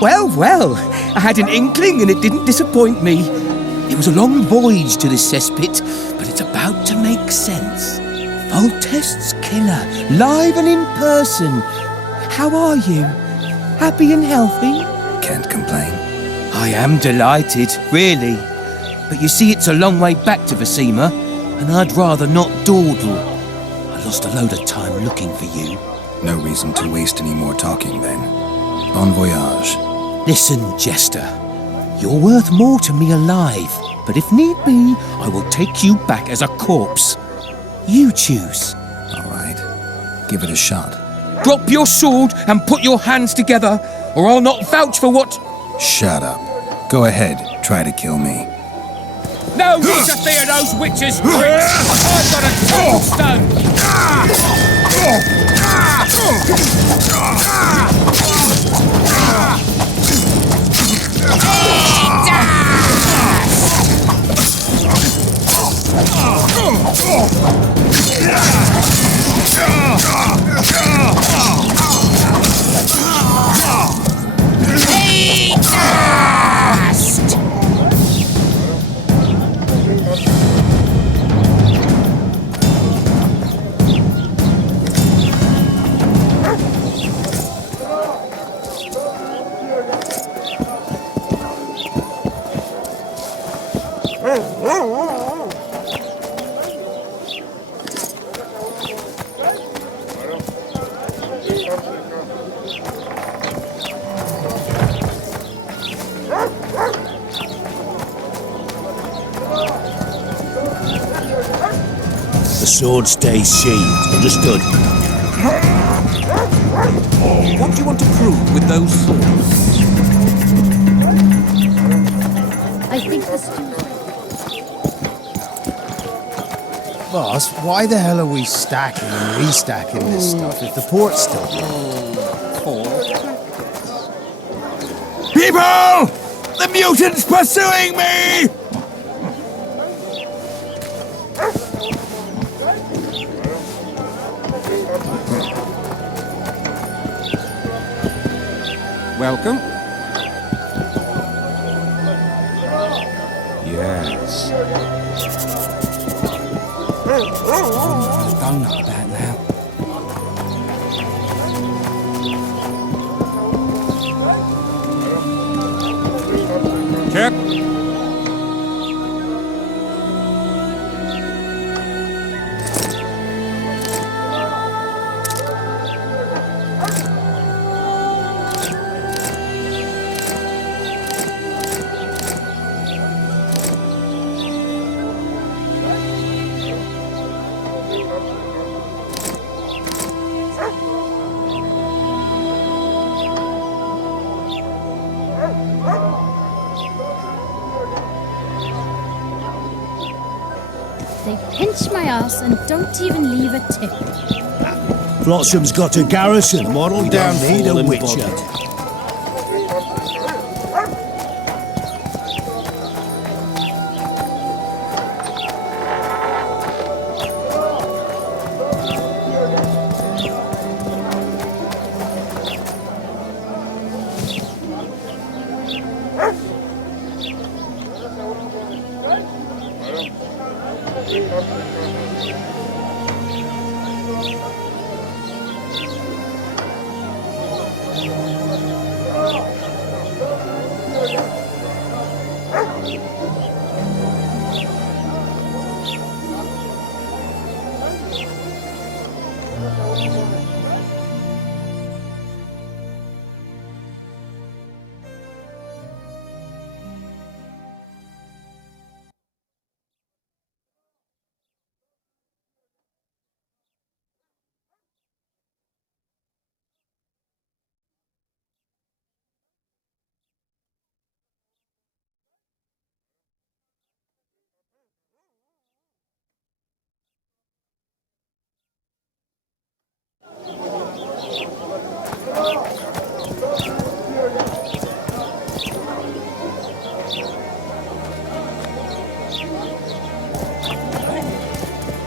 Well, I had an inkling and it didn't disappoint me. It was a long voyage to this cesspit, but it's about to make sense. Foltest's killer, live and in person. How are you? Happy and healthy? Can't complain. I am delighted, really. But you see, it's a long way back to Vasima, and I'd rather not dawdle. I lost a load of time looking for you. No reason to waste any more talking, then. Bon voyage. Listen, Jester. You're worth more to me alive, but if need be, I will take you back as a corpse. You choose. All right. Give it a shot. Drop your sword and put your hands together, or I'll not vouch for what... Shut up. Go ahead. Try to kill me. No need to fear those witches' tricks! I've got a total stone! The sword stays sheathed. Understood? What do you want to prove with those swords? I think the stew's Boss, why the hell are we stacking and restacking this stuff if the port's still blocked? People! The mutant's pursuing me! Welcome. Yes. Phone not about now. Check. They pinch my ass and don't even leave a tip. Flotsam's got a garrison. Model We down, don't need a fallen witcher. body.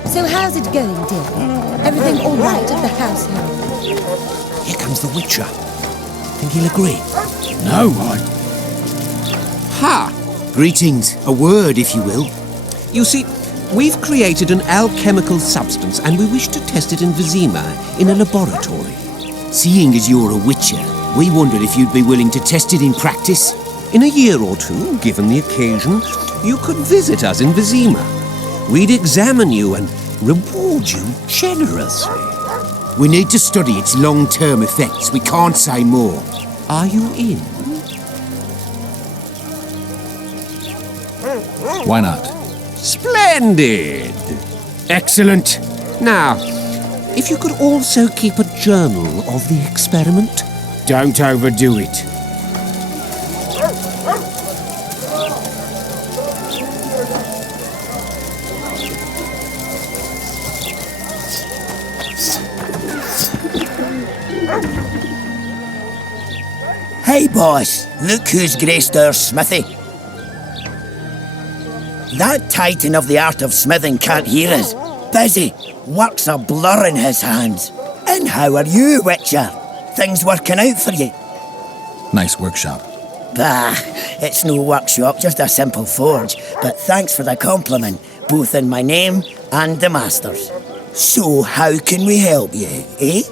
So how's it going, dear? Everything all right at the household? Here comes the Witcher. Think he'll agree? No, Ha! Greetings. A word, if you will. You see, we've created an alchemical substance and we wish to test it in Vizima, in a laboratory. Seeing as you're a witcher, we wondered if you'd be willing to test it in practice. In a year or two, given the occasion, you could visit us in Vizima. We'd examine you and reward you generously. We need to study its long-term effects. We can't say more. Are you in? Why not? Splendid! Excellent. Now, if you could also keep a journal of the experiment. Don't overdo it. Hey, boss, look who's graced our smithy. That titan of the art of smithing can't hear us. Busy, work's a blur in his hands. And how are you, Witcher? Things working out for you? Nice workshop. Bah, it's no workshop, just a simple forge. But thanks for the compliment, both in my name and the master's. So how can we help you, eh?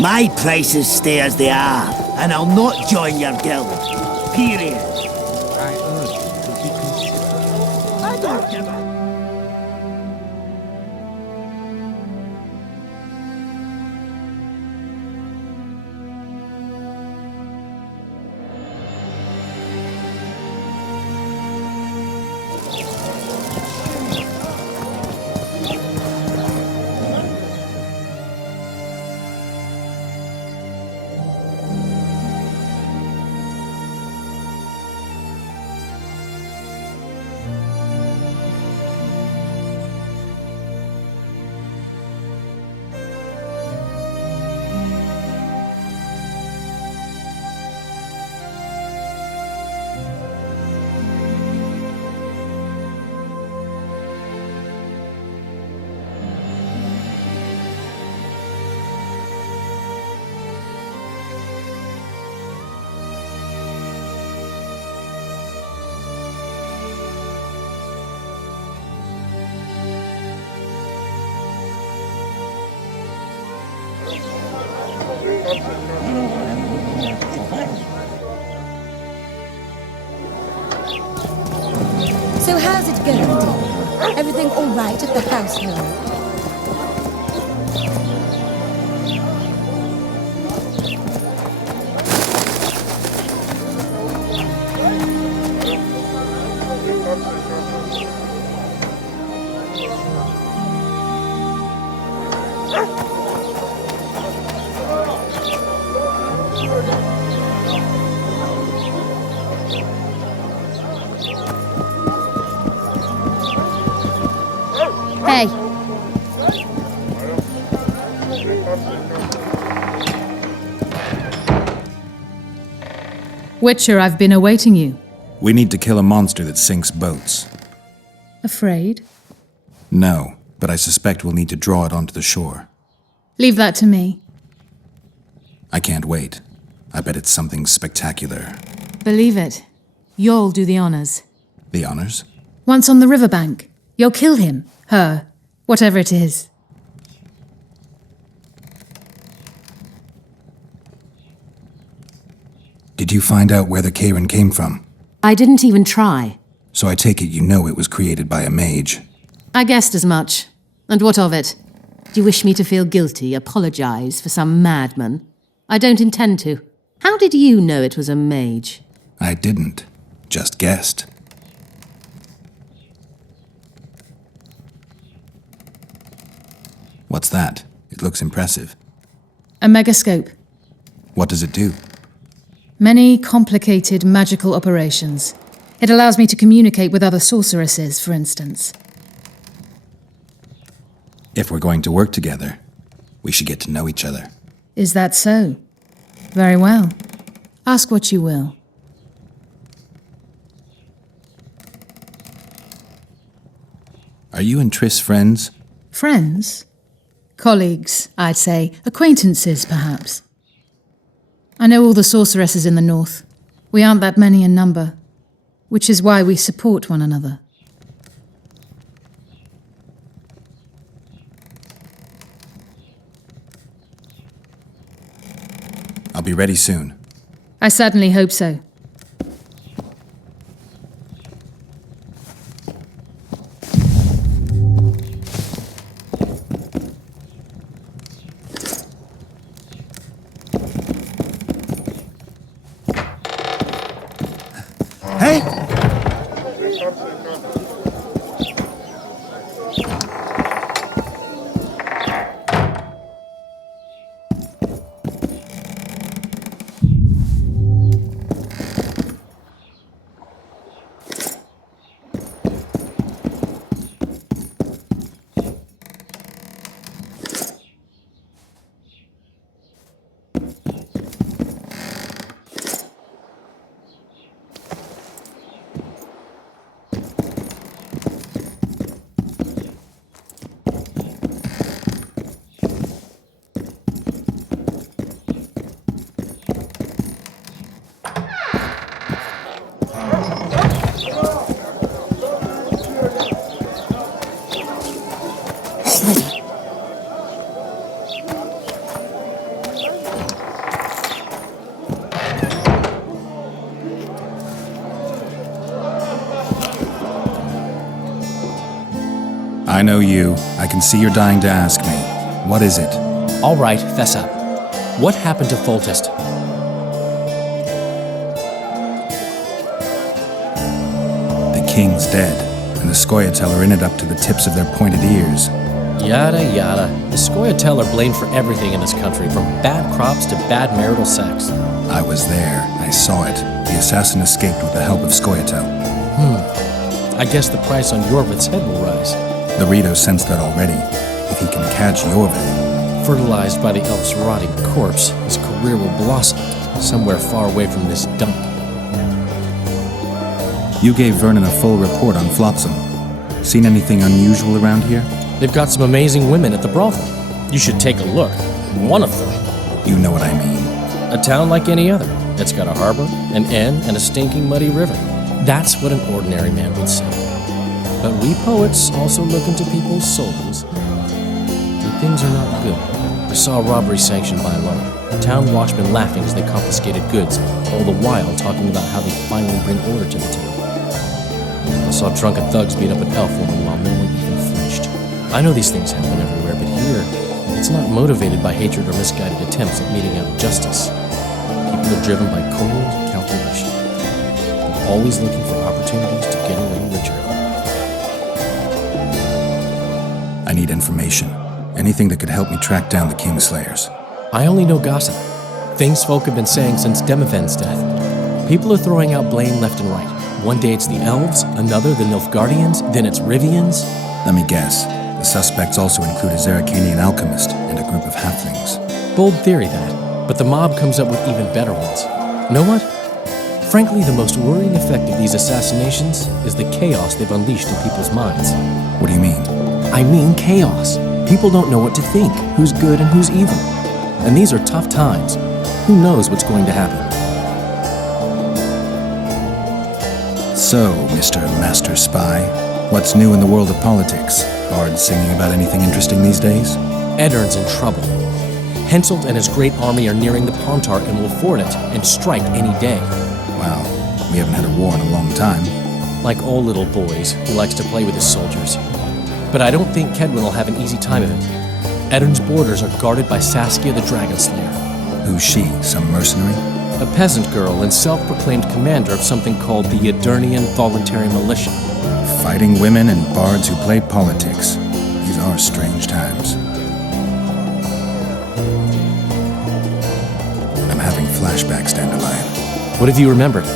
My prices stay as they are, and I'll not join your guild. Period. I urge you to be considerate. I don't give a... So how's it going, dear? Everything all right at the household? Hey. Witcher, I've been awaiting you. We need to kill a monster that sinks boats. Afraid? No, but I suspect we'll need to draw it onto the shore. Leave that to me. I can't wait. I bet it's something spectacular. Believe it. You'll do the honors. The honors? Once on the riverbank, you'll kill him, her, whatever it is. Did you find out where the Karen came from? I didn't even try. So I take it you know it was created by a mage. I guessed as much. And what of it? Do you wish me to feel guilty, apologize for some madman? I don't intend to. How did you know it was a mage? I didn't. Just guessed. What's that? It looks impressive. A megascope. What does it do? Many complicated magical operations. It allows me to communicate with other sorceresses, for instance. If we're going to work together, we should get to know each other. Is that so? Very well. Ask what you will. Are you and Triss friends? Friends? Colleagues, I'd say. Acquaintances, perhaps. I know all the sorceresses in the north. We aren't that many in number, which is why we support one another. I'll be ready soon. I certainly hope so. Hey! I know you. I can see you're dying to ask me. What is it? All right, fess up. What happened to Foltest? The king's dead, and the Scoia'tael are in it up to the tips of their pointed ears. Yada yada. The Scoia'tael are blamed for everything in this country, from bad crops to bad marital sex. I was there. I saw it. The assassin escaped with the help of Scoia'tael. I guess the price on Yorvith's head will rise. The Rito sensed that already. If he can catch Yorvith... Fertilized by the elf's rotting corpse, his career will blossom somewhere far away from this dump. You gave Vernon a full report on Flotsam. Seen anything unusual around here? They've got some amazing women at the brothel. You should take a look. One of them. You know what I mean. A town like any other. It's got a harbor, an inn, and a stinking muddy river. That's what an ordinary man would say. But we poets also look into people's souls. And things are not good. I saw a robbery sanctioned by law. Town watchmen laughing as they confiscated goods, all the while talking about how they finally bring order to the town. I saw drunken thugs beat up an elf woman while no one even flinched. I know these things happen everywhere, but here, it's not motivated by hatred or misguided attempts at meting out justice. People are driven by cold calculation. They're always looking for opportunities to get a little richer. I need information. Anything that could help me track down the Kingslayers. I only know gossip. Things folk have been saying since Demiven's death. People are throwing out blame left and right. One day it's the elves, another the Nilfgaardians, then it's Rivians. Let me guess. The suspects also include a Zerrikanian alchemist and a group of halflings. Bold theory, that. But the mob comes up with even better ones. Know what? Frankly, the most worrying effect of these assassinations is the chaos they've unleashed in people's minds. What do you mean? I mean chaos. People don't know what to think, who's good and who's evil. And these are tough times. Who knows what's going to happen? So, Mr. Master Spy, what's new in the world of politics? Bards singing about anything interesting these days? Eddern's in trouble. Henselt and his great army are nearing the Pontar and will ford it and strike any day. Wow, we haven't had a war in a long time. Like all little boys, he likes to play with his soldiers. But I don't think Kedwin will have an easy time of it. Eddern's borders are guarded by Saskia the Dragon Slayer. Who's she, some mercenary? A peasant girl and self-proclaimed commander of something called the Edirnian Voluntary Militia. Fighting women and bards who play politics. These are strange times. I'm having flashbacks, Dandelion. What have you remembered?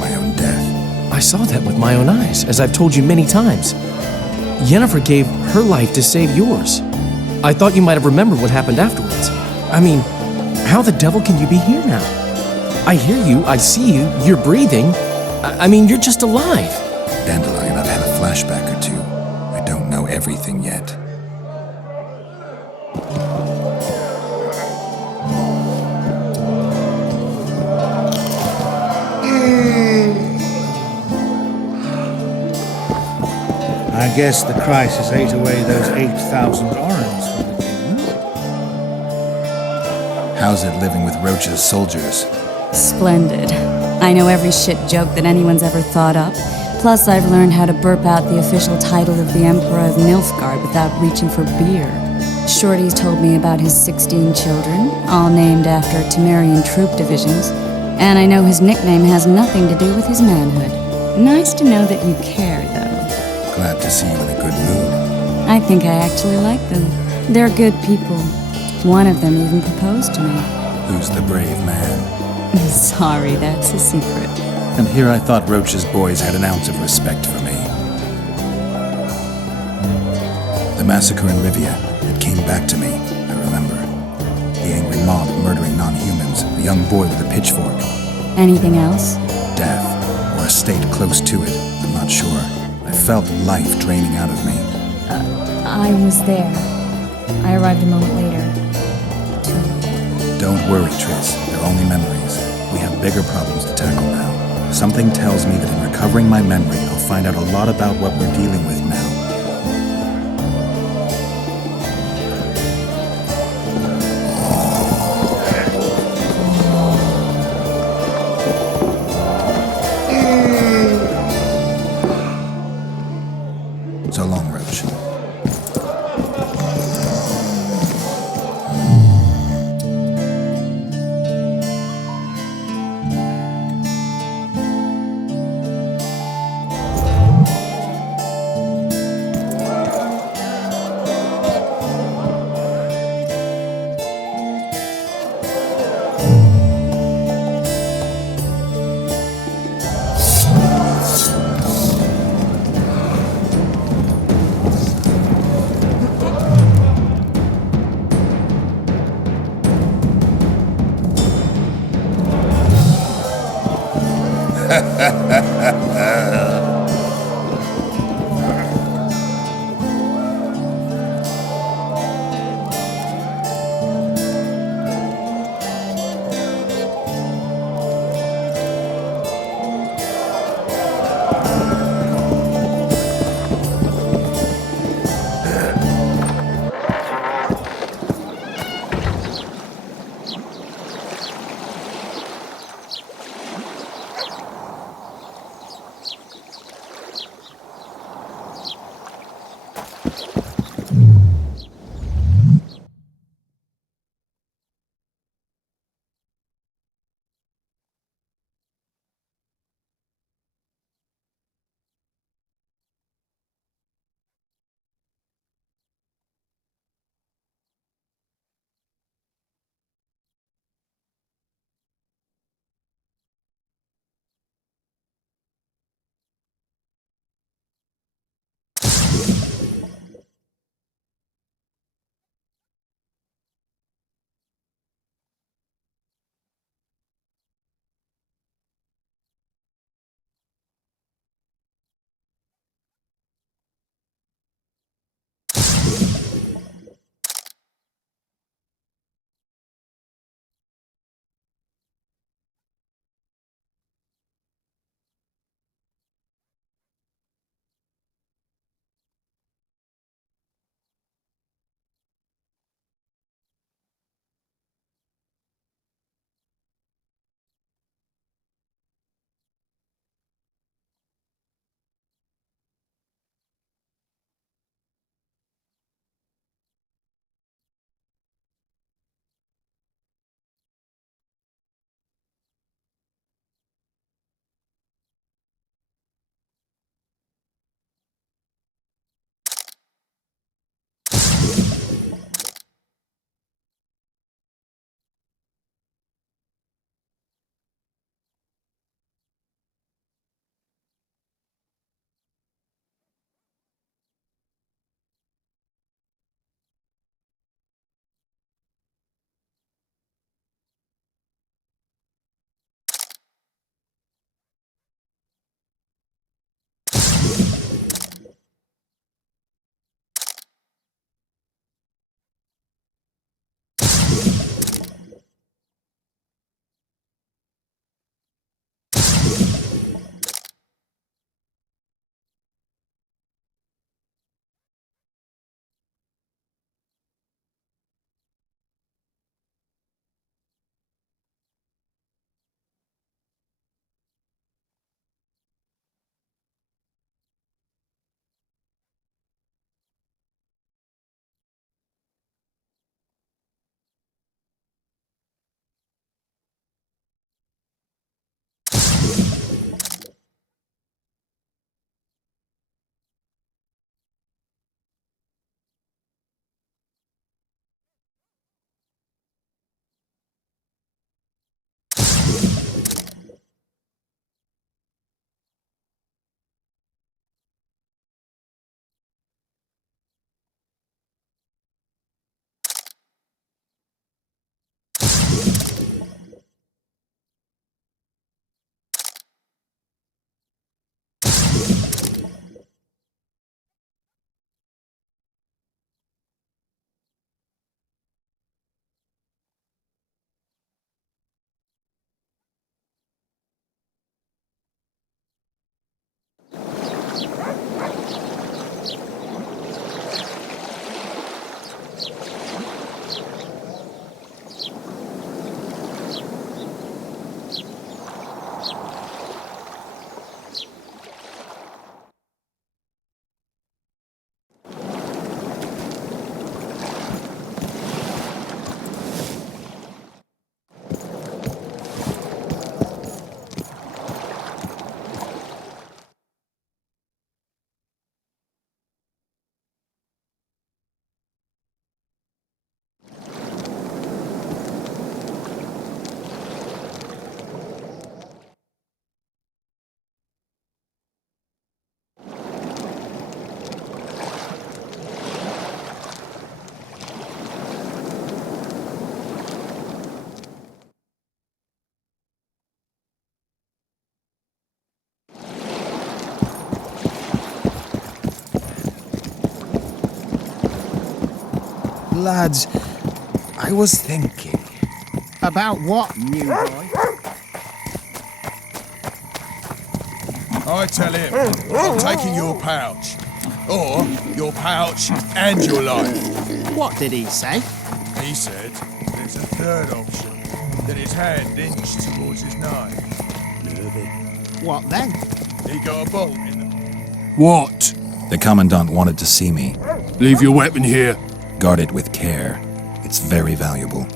My own death. I saw that with my own eyes, as I've told you many times. Yennefer gave her life to save yours. I thought you might have remembered what happened afterwards. I mean, how the devil can you be here now? I hear you, I see you, you're breathing. I mean, you're just alive. Dandelion, I've had a flashback or two. I don't know everything yet. I guess the crisis ate away those 8,000 oranges from the kingdom. How's it living with Roach's soldiers? Splendid. I know every shit joke that anyone's ever thought up. Plus, I've learned how to burp out the official title of the Emperor of Nilfgaard without reaching for beer. Shorty's told me about his 16 children, all named after Temerian troop divisions, and I know his nickname has nothing to do with his manhood. Nice to know that you care, though. Glad to see you in a good mood. I think I actually like them. They're good people. One of them even proposed to me. Who's the brave man? Sorry, that's a secret. And here I thought Roach's boys had an ounce of respect for me. The massacre in Rivia, it came back to me, I remember. The angry mob murdering non-humans, a young boy with a pitchfork. Anything else? Death, or a state close to it, I'm not sure. I felt life draining out of me. I was there. I arrived a moment later. Don't worry, Triss. They're only memories. We have bigger problems to tackle now. Something tells me that in recovering my memory, I'll find out a lot about what we're dealing with now. So long, Roach. lads, I was thinking. About what, new boy? I tell him, I'm taking your pouch. Or your pouch and your life. What did he say? He said there's a third option. Then his hand inched towards his knife. What then? He got a bolt in the... What? The Commandant wanted to see me. Leave your weapon here. Guard it with care. It's very valuable.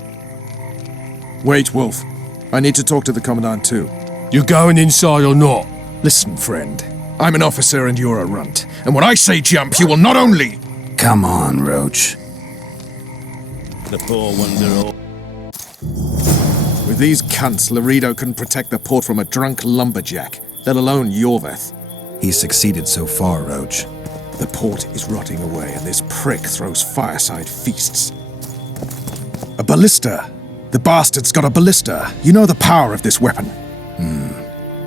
Wait, Wolf. I need to talk to the Commandant too. You going inside or not? Listen, friend. I'm an officer and you're a runt. And when I say jump, you will not only... Come on, Roach. The poor ones are all... With these cunts, Laredo couldn't protect the port from a drunk lumberjack, let alone Yorveth. He's succeeded so far, Roach. The port is rotting away, and this prick throws fireside feasts. A ballista! The bastard's got a ballista. You know the power of this weapon.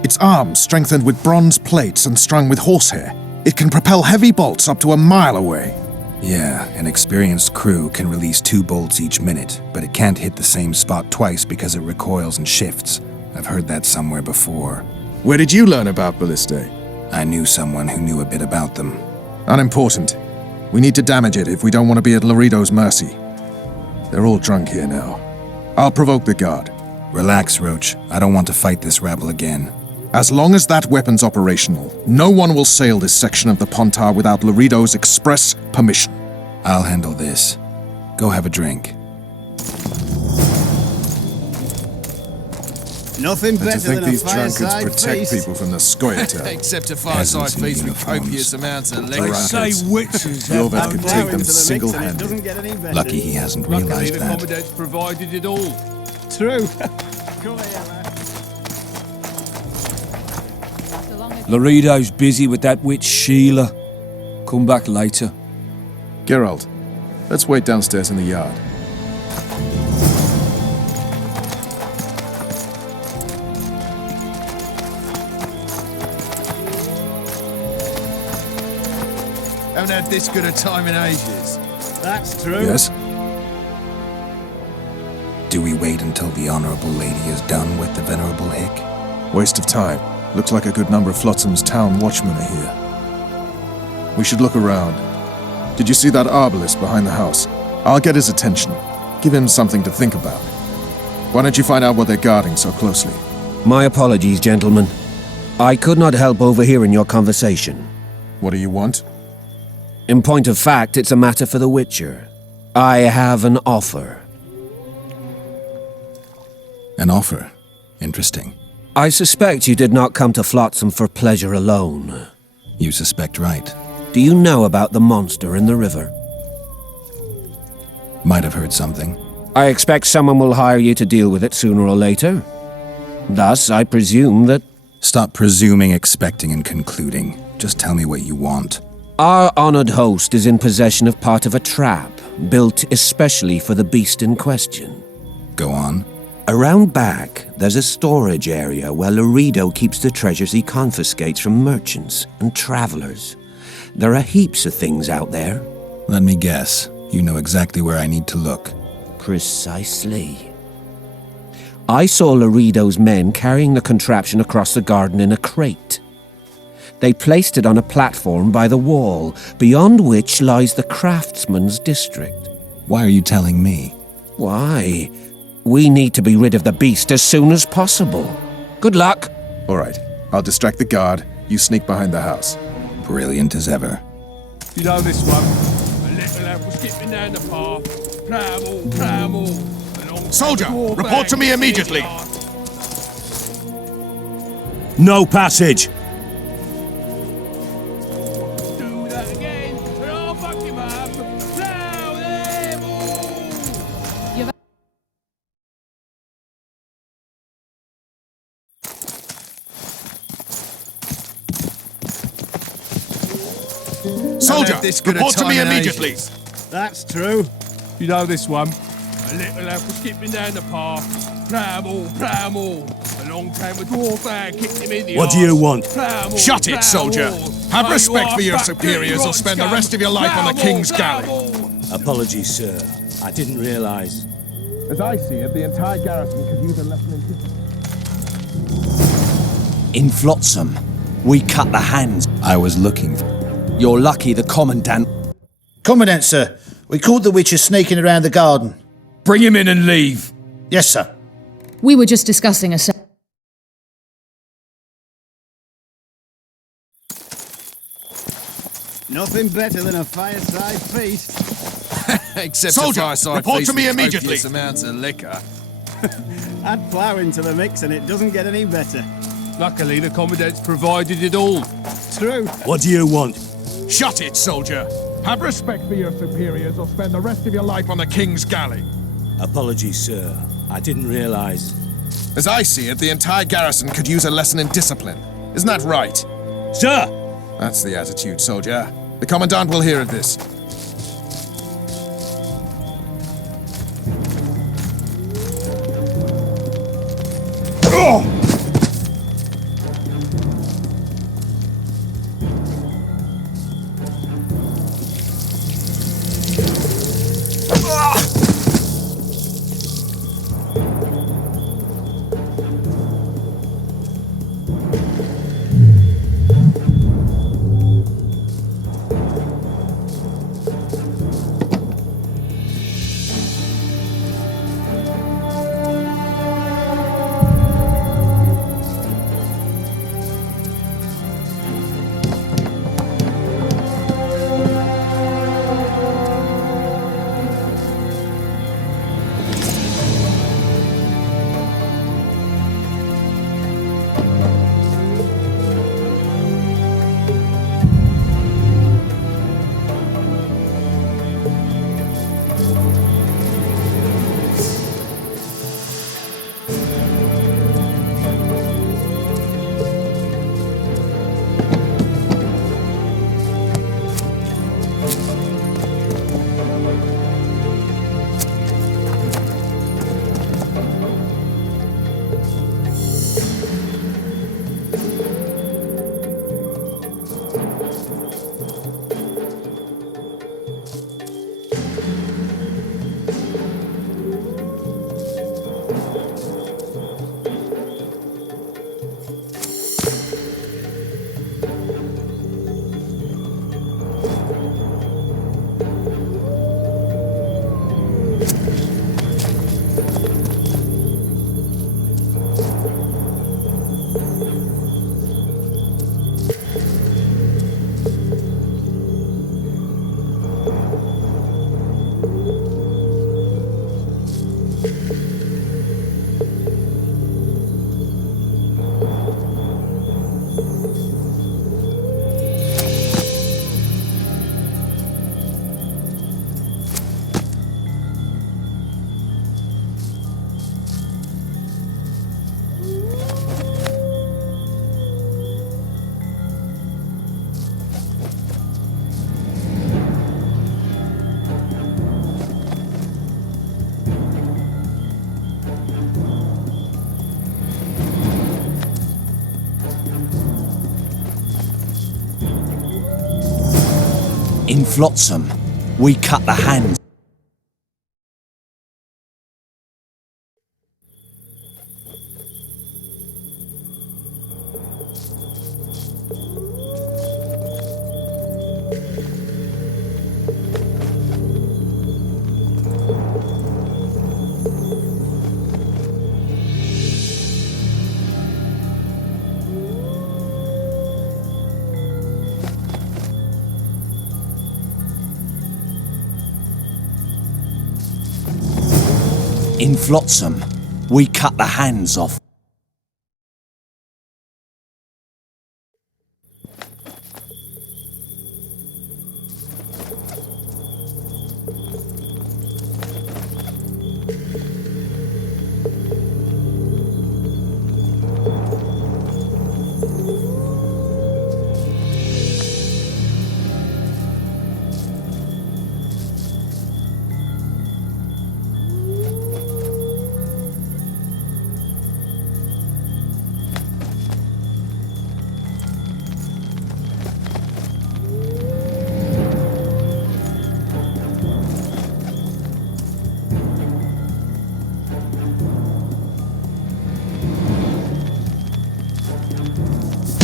Its arms strengthened with bronze plates and strung with horsehair. It can propel heavy bolts up to a mile away. Yeah, an experienced crew can release 2 bolts each minute, but it can't hit the same spot twice because it recoils and shifts. I've heard that somewhere before. Where did you learn about ballistae? I knew someone who knew a bit about them. Unimportant. We need to damage it if we don't want to be at Laredo's mercy. They're all drunk here now. I'll provoke the guard. Relax, Roach. I don't want to fight this rabble again. As long as that weapon's operational, no one will sail this section of the Pontar without Laredo's express permission. I'll handle this. Go have a drink. Nothing better To think than a these drunkards fireside protect feast. people from the Scoia'tail. Except a fireside feast with copious amounts of liquor. witches Yorveth could take them single-handed. Lucky he hasn't Luckily, realized the that. Commandant's provided it all. True. Come here, man. Laredo's busy with that witch Sheila. Come back later. Geralt, let's wait downstairs in the yard. Haven't had this good a time in ages. That's true. Yes? Do we wait until the Honorable Lady is done with the Venerable Hick? Waste of time. Looks like a good number of Flotsam's town watchmen are here. We should look around. Did you see that arbalist behind the house? I'll get his attention. Give him something to think about. Why don't you find out what they're guarding so closely? My apologies, gentlemen. I could not help overhearing your conversation. What do you want? In point of fact, it's a matter for the Witcher. I have an offer. An offer? Interesting. I suspect you did not come to Flotsam for pleasure alone. You suspect right. Do you know about the monster in the river? Might have heard something. I expect someone will hire you to deal with it sooner or later. Thus, I presume that... Stop presuming, expecting, and concluding. Just tell me what you want. Our honored host is in possession of part of a trap, built especially for the beast in question. Go on. Around back, there's a storage area where Laredo keeps the treasures he confiscates from merchants and travelers. There are heaps of things out there. Let me guess. You know exactly where I need to look. Precisely. I saw Laredo's men carrying the contraption across the garden in a crate. They placed it on a platform by the wall, beyond which lies the craftsman's district. Why are you telling me? Why? We need to be rid of the beast as soon as possible. Good luck. All right. I'll distract the guard. You sneak behind the house. Brilliant as ever. You know this one. A little lad was skipping down the path. Pramble. Soldier, report to me immediately. No passage. Do that again, and I'll fuck him up. Plow them all. Soldier, report to me immediately. That's true. You know this one. A little lad was skipping down the path. Pramble. Along came a dwarf and kicked him in the What do you want? Pramble, Shut it, soldier. Have Right, respect you for your are superiors or fucking spend the rotten rest of your life on the scum. King's Galley. Apologies, sir. I didn't realize. As I see it, the entire garrison could use a lesson in discipline. In Flotsam, we cut the hands. I was looking for... You're lucky the Commandant... Commandant, sir. We caught the Witcher sneaking around the garden. Bring him in and leave. Yes, sir. We were just discussing a... Nothing better than a fireside feast. Except Soldier, a fireside report feast to me with immediately. copious amounts of liquor. Add plough into the mix and it doesn't get any better. Luckily, the Commandant's provided it all. True. What do you want? Shut it, soldier! Have respect for your superiors or spend the rest of your life on the King's galley. Apologies, sir. I didn't realize. As I see it, the entire garrison could use a lesson in discipline. Isn't that right? Sir! That's the attitude, soldier. The Commandant will hear of this. In Flotsam, we cut the hands. In Flotsam, we cut the hands off.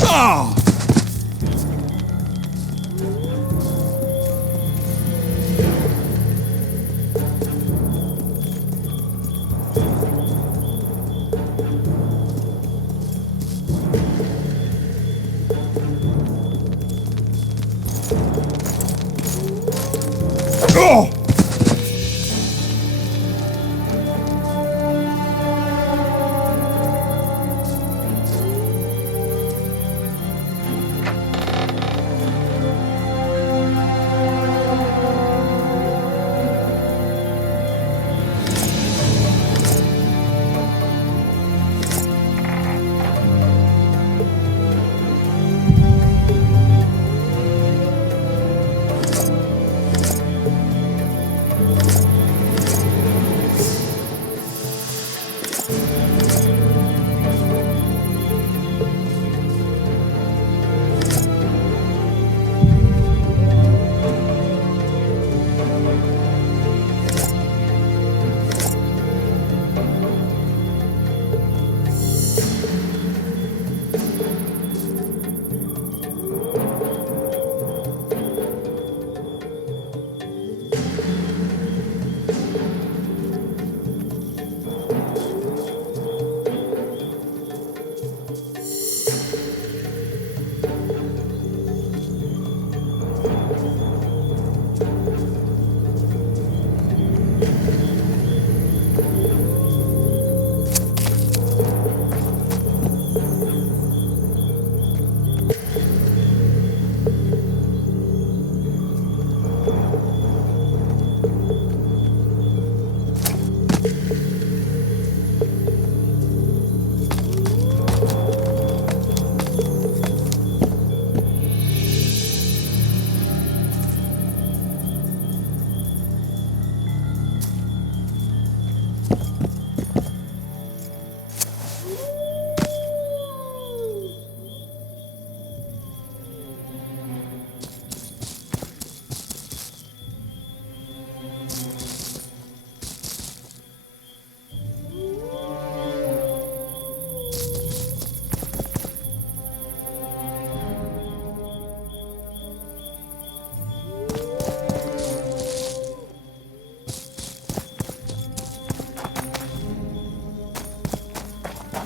Ah! Oh!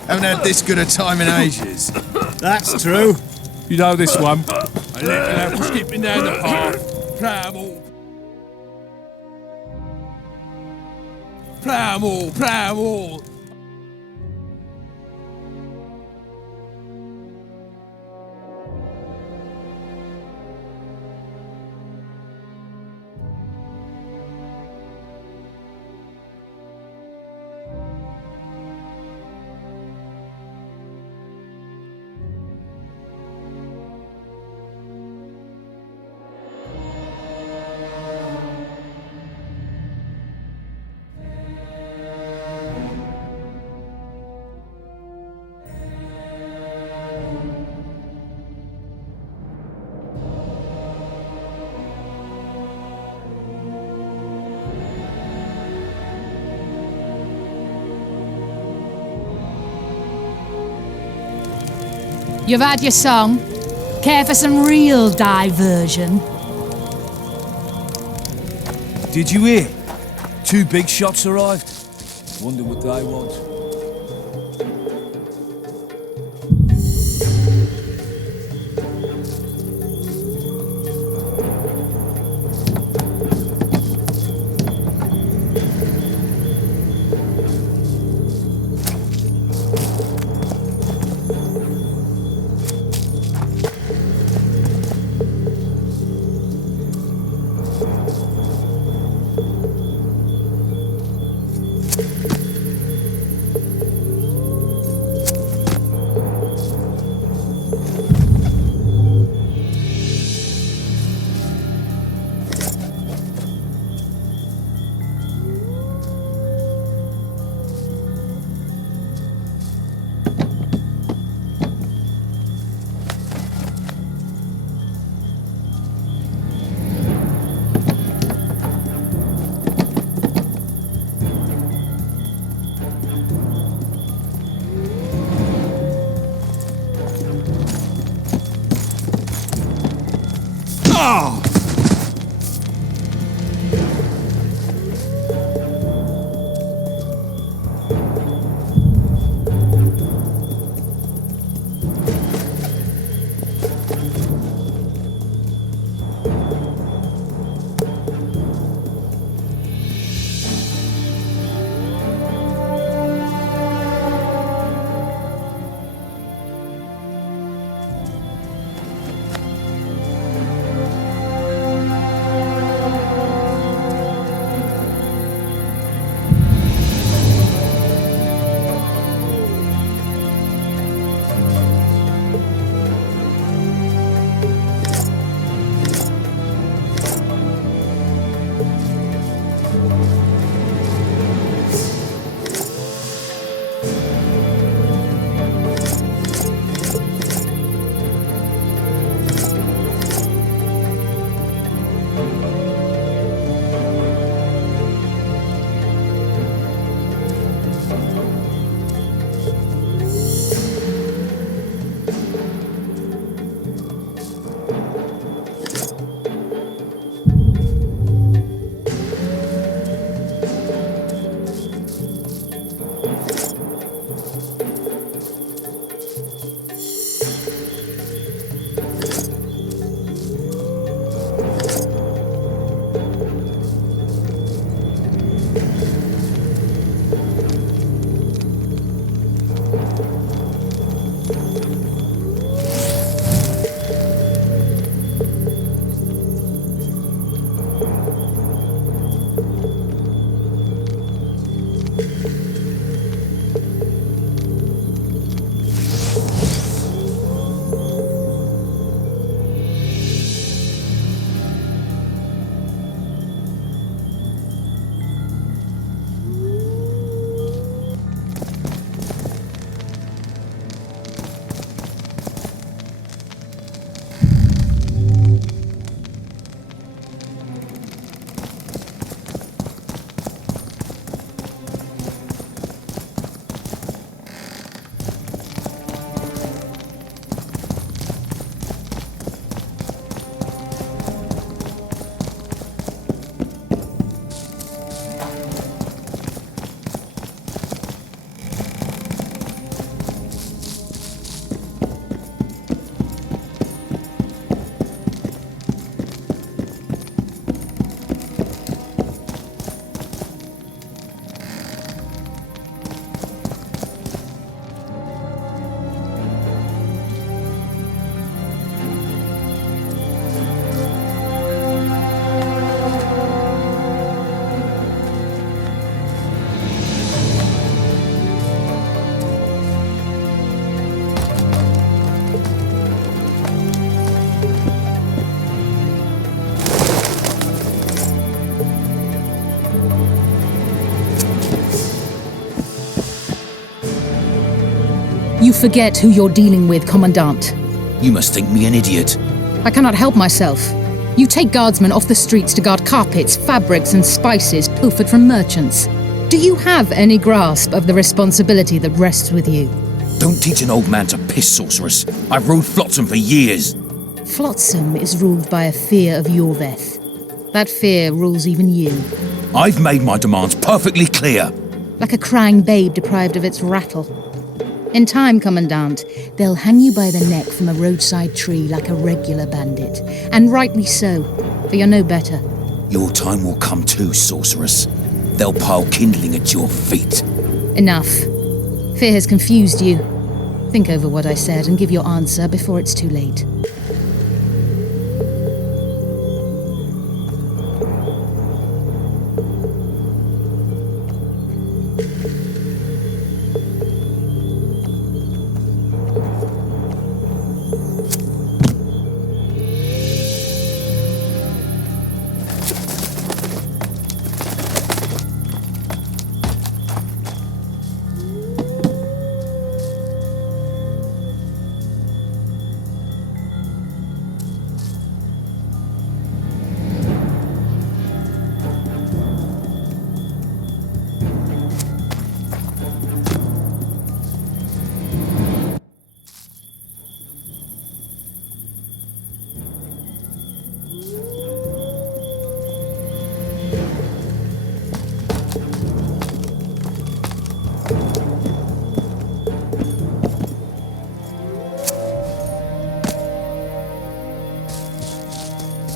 Haven't had this good a time in ages. That's true. You know this one. I let you know skipping down the path. Primal. Primal, primal. You've had your song. Care for some real diversion? Did you hear? 2 big shots arrived. Wonder what they want. You forget who you're dealing with, Commandant. You must think me an idiot. I cannot help myself. You take guardsmen off the streets to guard carpets, fabrics, and spices pilfered from merchants. Do you have any grasp of the responsibility that rests with you? Don't teach an old man to piss, sorceress. I've ruled Flotsam for years. Flotsam is ruled by a fear of Yorveth. That fear rules even you. I've made my demands perfectly clear. Like a crying babe deprived of its rattle. In time, Commandant, they'll hang you by the neck from a roadside tree like a regular bandit. And rightly so, for you're no better. Your time will come too, sorceress. They'll pile kindling at your feet. Enough. Fear has confused you. Think over what I said and give your answer before it's too late.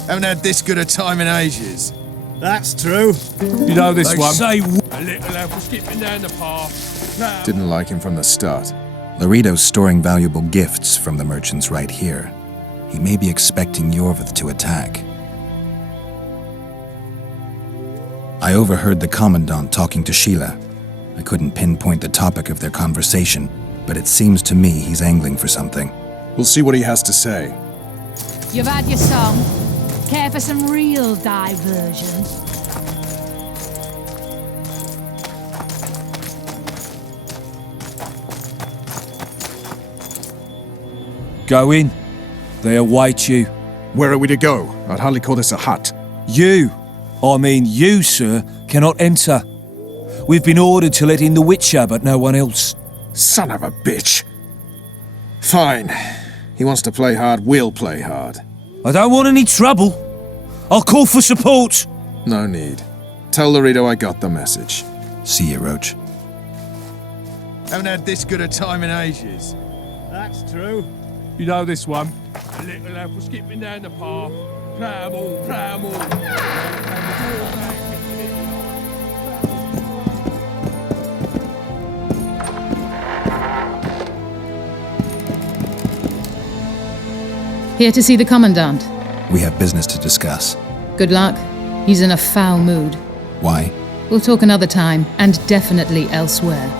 Haven't had this good a time in ages. That's true. You know this They one. say A little elf was skipping down the path. Didn't like him from the start. Laredo's storing valuable gifts from the merchants right here. He may be expecting Yorvith to attack. I overheard the Commandant talking to Sheila. I couldn't pinpoint the topic of their conversation, but it seems to me he's angling for something. We'll see what he has to say. You've had your song. Care for some real diversion? Go in. They await you. Where are we to go? I'd hardly call this a hut. You, sir, cannot enter. We've been ordered to let in the Witcher, but no one else. Son of a bitch. Fine. He wants to play hard, we'll play hard. I don't want any trouble. I'll call for support. No need. Tell Laredo I got the message. See you, Roach. Haven't had this good a time in ages. That's true. You know this one. A little elf was skipping down the path. Plough 'em all, plough 'em all. Here to see the Commandant. We have business to discuss. Good luck. He's in a foul mood. Why? We'll talk another time, and definitely elsewhere.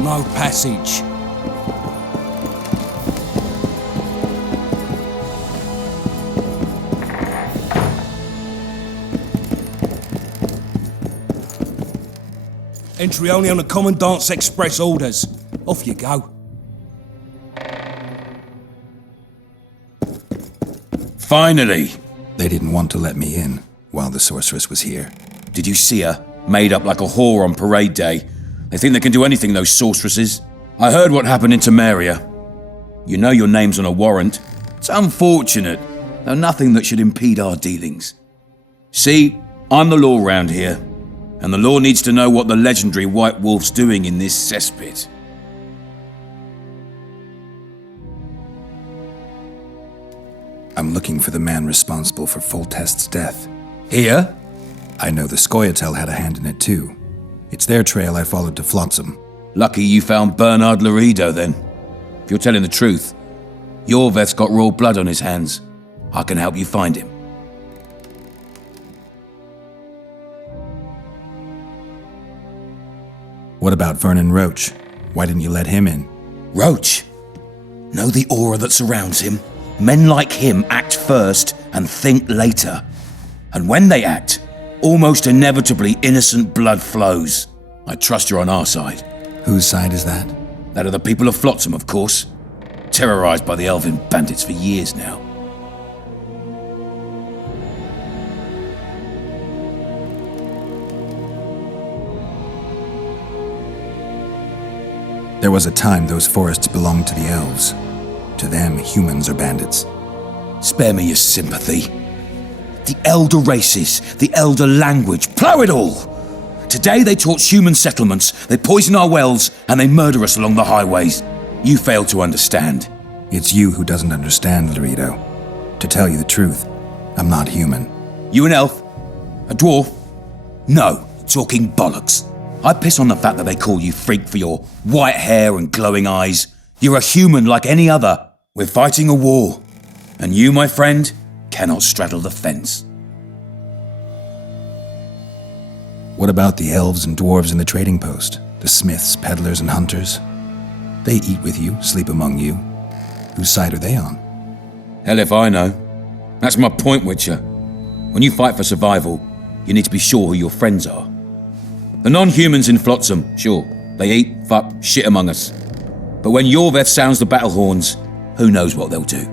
No passage. Entry only on the Commandant's express orders. Off you go. Finally! They didn't want to let me in while the sorceress was here. Did you see her? Made up like a whore on parade day. They think they can do anything, those sorceresses. I heard what happened in Temeria. You know your name's on a warrant. It's unfortunate, though nothing that should impede our dealings. See, I'm the law round here, and the law needs to know what the legendary White Wolf's doing in this cesspit. I'm looking for the man responsible for Foltest's death. Here? I know the Scoia'tael had a hand in it too. It's their trail I followed to Flotsam. Lucky you found Bernard Laredo then. If you're telling the truth, Yorveth's got royal blood on his hands. I can help you find him. What about Vernon Roach? Why didn't you let him in? Roach? Know the aura that surrounds him? Men like him act first and think later. And when they act, almost inevitably innocent blood flows. I trust you're on our side. Whose side is that? That of the people of Flotsam, of course. Terrorized by the elven bandits for years now. There was a time those forests belonged to the elves. To them, humans are bandits. Spare me your sympathy. The elder races, the elder language, plough it all! Today they torch human settlements, they poison our wells, and they murder us along the highways. You fail to understand. It's you who doesn't understand, Laredo. To tell you the truth, I'm not human. You an elf? A dwarf? No, talking bollocks. I piss on the fact that they call you freak for your white hair and glowing eyes. You're a human like any other. We're fighting a war. And you, my friend, cannot straddle the fence. What about the elves and dwarves in the trading post? The smiths, peddlers, and hunters? They eat with you, sleep among you. Whose side are they on? Hell if I know. That's my point, Witcher. When you fight for survival, you need to be sure who your friends are. The non-humans in Flotsam, sure, they eat, fuck, shit among us. But when Yorveth sounds the battle horns, who knows what they'll do.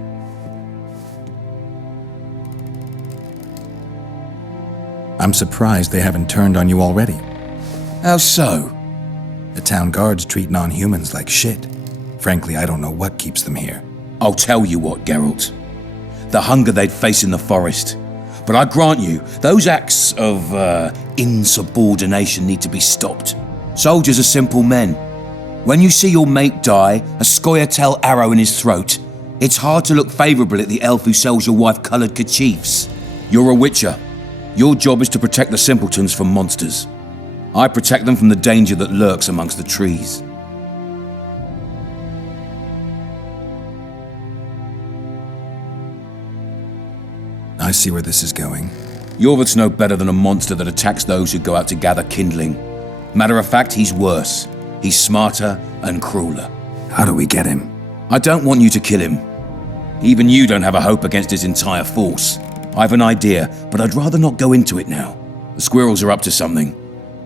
I'm surprised they haven't turned on you already. How so? The town guards treat non-humans like shit. Frankly, I don't know what keeps them here. I'll tell you what, Geralt. The hunger they'd face in the forest. But I grant you, those acts of insubordination need to be stopped. Soldiers are simple men. When you see your mate die, a Scoia'tael arrow in his throat, it's hard to look favourably at the elf who sells your wife coloured kerchiefs. You're a witcher. Your job is to protect the simpletons from monsters. I protect them from the danger that lurks amongst the trees. I see where this is going. Yorvith's no better than a monster that attacks those who go out to gather kindling. Matter of fact, he's worse. He's smarter and crueler. How do we get him? I don't want you to kill him. Even you don't have a hope against his entire force. I have an idea, but I'd rather not go into it now. The squirrels are up to something.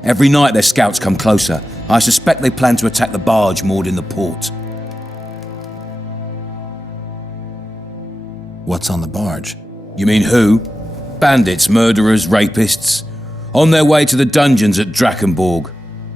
Every night their scouts come closer. I suspect they plan to attack the barge moored in the port. What's on the barge? You mean who? Bandits, murderers, rapists. On their way to the dungeons at Drakenborg.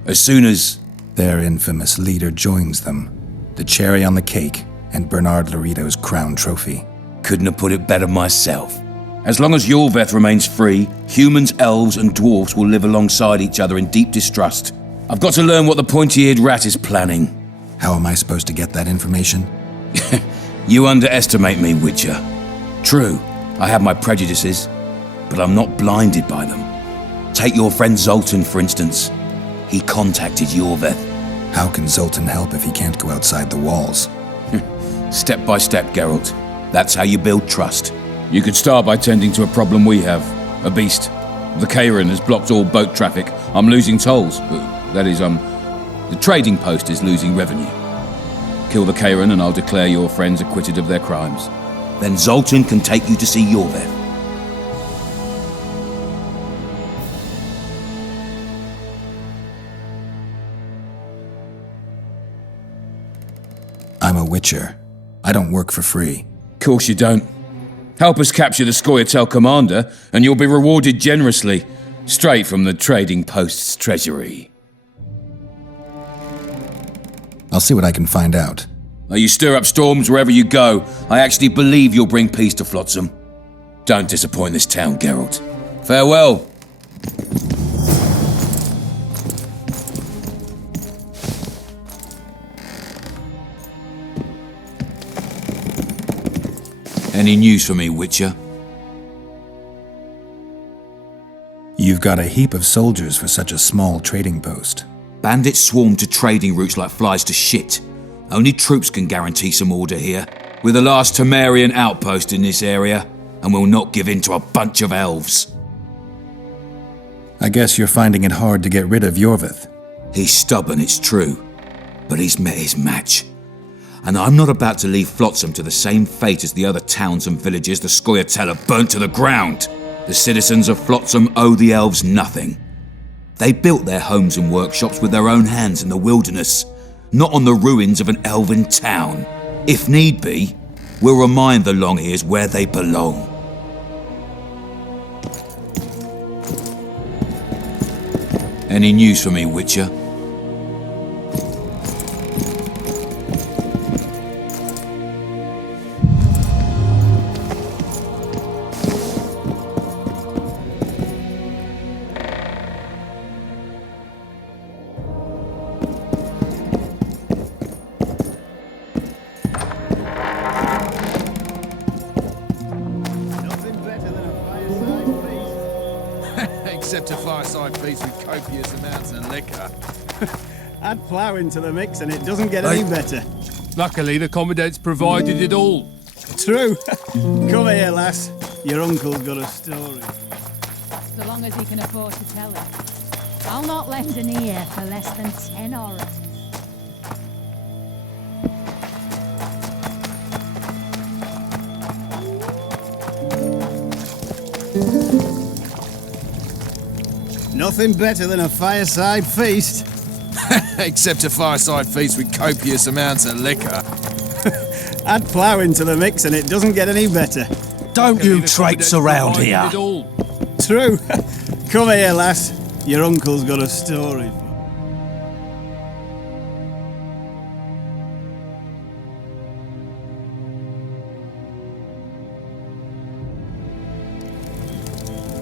As soon as... Their infamous leader joins them. The cherry on the cake, and Bernard Laurito's crown trophy. Couldn't have put it better myself. As long as Yorveth remains free, humans, elves, and dwarves will live alongside each other in deep distrust. I've got to learn what the pointy-eared rat is planning. How am I supposed to get that information? You underestimate me, Witcher. True, I have my prejudices, but I'm not blinded by them. Take your friend Zoltan, for instance. He contacted Yorveth. How can Zoltan help if he can't go outside the walls? Step by step, Geralt. That's how you build trust. You could start by tending to a problem we have. A beast. The Kairan has blocked all boat traffic. I'm losing tolls. That is, the trading post is losing revenue. Kill the Kairan and I'll declare your friends acquitted of their crimes. Then Zoltan can take you to see Yorveth. I'm a witcher. I don't work for free. Course you don't. Help us capture the Scoia'tael commander, and you'll be rewarded generously, straight from the trading post's treasury. I'll see what I can find out. You stir up storms wherever you go. I actually believe you'll bring peace to Flotsam. Don't disappoint this town, Geralt. Farewell. Any news for me, Witcher? You've got a heap of soldiers for such a small trading post. Bandits swarm to trading routes like flies to shit. Only troops can guarantee some order here. We're the last Temerian outpost in this area, and we'll not give in to a bunch of elves. I guess you're finding it hard to get rid of Yorvith. He's stubborn, it's true, but he's met his match. And I'm not about to leave Flotsam to the same fate as the other towns and villages the Scoia'tael have burnt to the ground. The citizens of Flotsam owe the elves nothing. They built their homes and workshops with their own hands in the wilderness, not on the ruins of an elven town. If need be, we'll remind the Longears where they belong. Any news for me, Witcher? Except a fireside feast with copious amounts of liquor. Add plough into the mix and it doesn't get any better. Luckily, the Commandant's provided it all. True. Come here, lass. Your uncle's got a story. So long as he can afford to tell it. I'll not lend an ear for less than 10 orators. Nothing better than a fireside feast. Except a fireside feast with copious amounts of liquor. Add plough into the mix and it doesn't get any better. Don't you traipse around here. True. Come here, lass. Your uncle's got a story.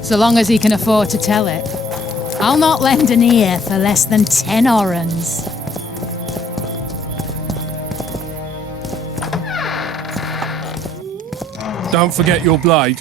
So long as he can afford to tell it. I'll not lend an ear for less than 10 orens. Don't forget your blade.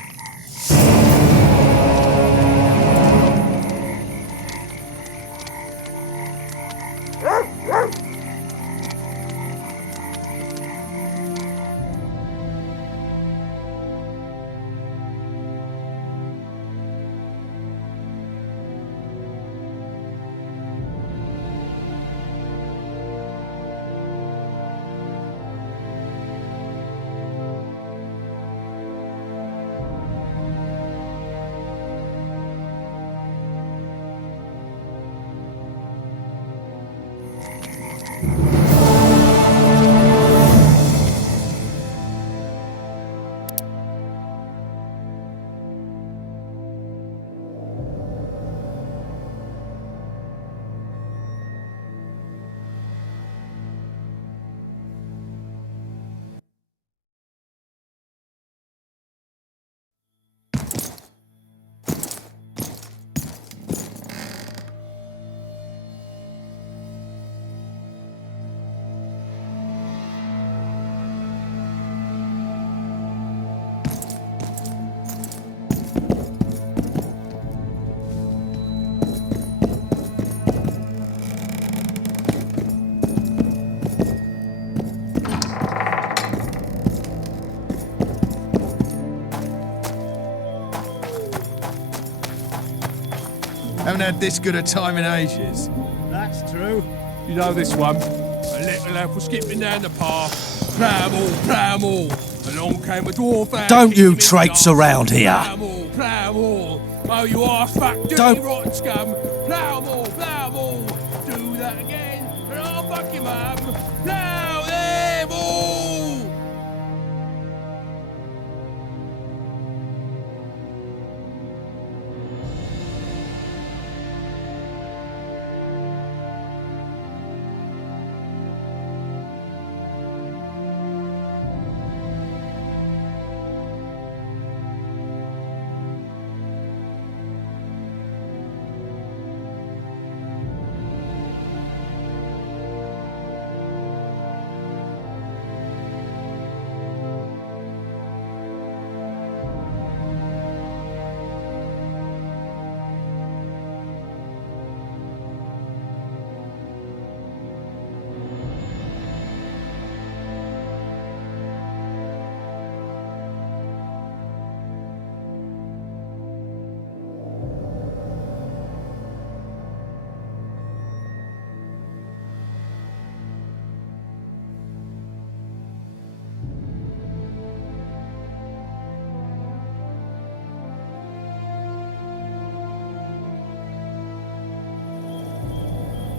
Haven't had this good a time in ages. That's true. You know this one. A little lad was skipping down the path. Plough-all. Along came a dwarf and... Don't you traipse around here. Plough-all. Oh, you arse-fuck, dirty rotten scum. Plough-all. Do that again, and I'll fuck him up. Plough them all!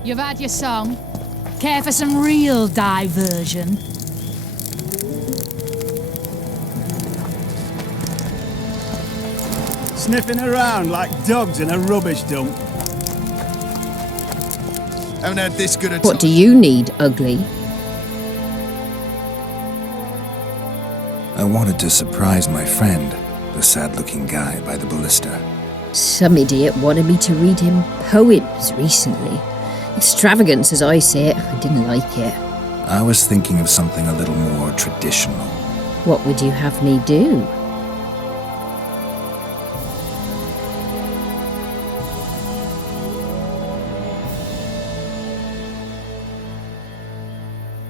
You've had your song. Care for some real diversion? Sniffing around like dogs in a rubbish dump. Haven't had this good a time. What do you need, ugly? I wanted to surprise my friend, the sad-looking guy by the ballista. Some idiot wanted me to read him poems recently. Extravagance, as I say it. I didn't like it. I was thinking of something a little more traditional. What would you have me do?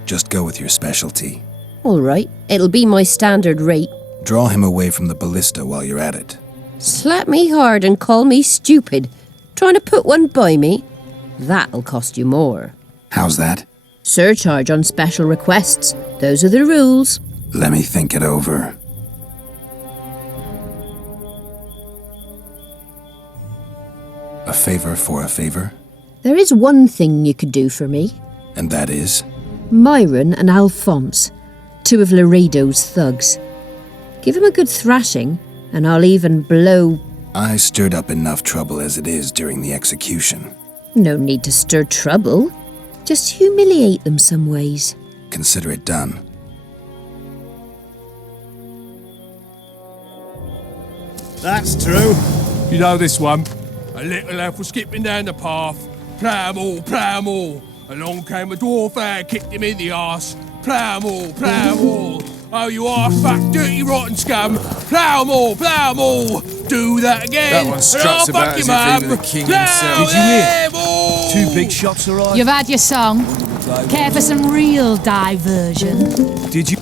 Just go with your specialty. All right, it'll be my standard rate. Draw him away from the ballista while you're at it. Slap me hard and call me stupid. Trying to put one by me? That'll cost you more. How's that? Surcharge on special requests. Those are the rules. Let me think it over. A favor for a favor? There is one thing you could do for me. And that is? Myron and Alphonse, two of Laredo's thugs. Give them a good thrashing, and I'll even blow... I stirred up enough trouble as it is during the execution. No need to stir trouble. Just humiliate them some ways. Consider it done. That's true. You know this one. A little elf was skipping down the path. Plough 'em all, plough 'em all. Along came a dwarf and kicked him in the arse. Plough 'em all, plough 'em all. Oh, you arse fat, dirty, rotten scum. Plough 'em all, plough 'em all. Do that again. That one struts about as if even the king himself. Did you hear? 2 big shots arrived. You've had your song. Care for some real diversion? Did you?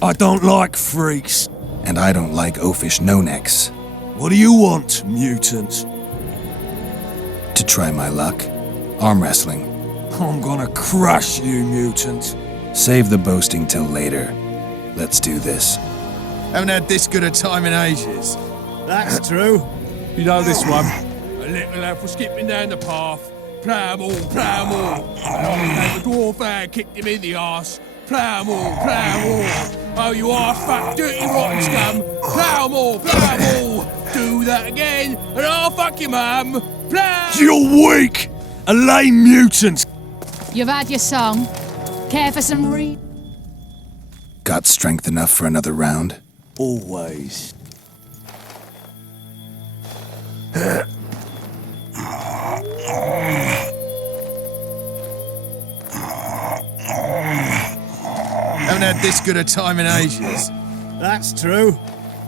I don't like freaks. And I don't like oafish no-necks. What do you want, mutant? To try my luck. Arm wrestling. I'm gonna crush you, mutant. Save the boasting till later. Let's do this. Haven't had this good a time in ages. That's true. You know this one. A little elf was skipping down the path. Plough 'em all, plough 'em all. Along came a dwarf and kicked him in the arse. Plough 'em all, plough 'em all. Oh, you arse fat, dirty, rotten scum. Plough 'em all, plough 'em all. Do that again, and I'll fuck your mum. Plough! You're weak! A lame mutant! You've had your song. Care for some real... Got strength enough for another round? Always. Haven't had this good a time in ages. That's true.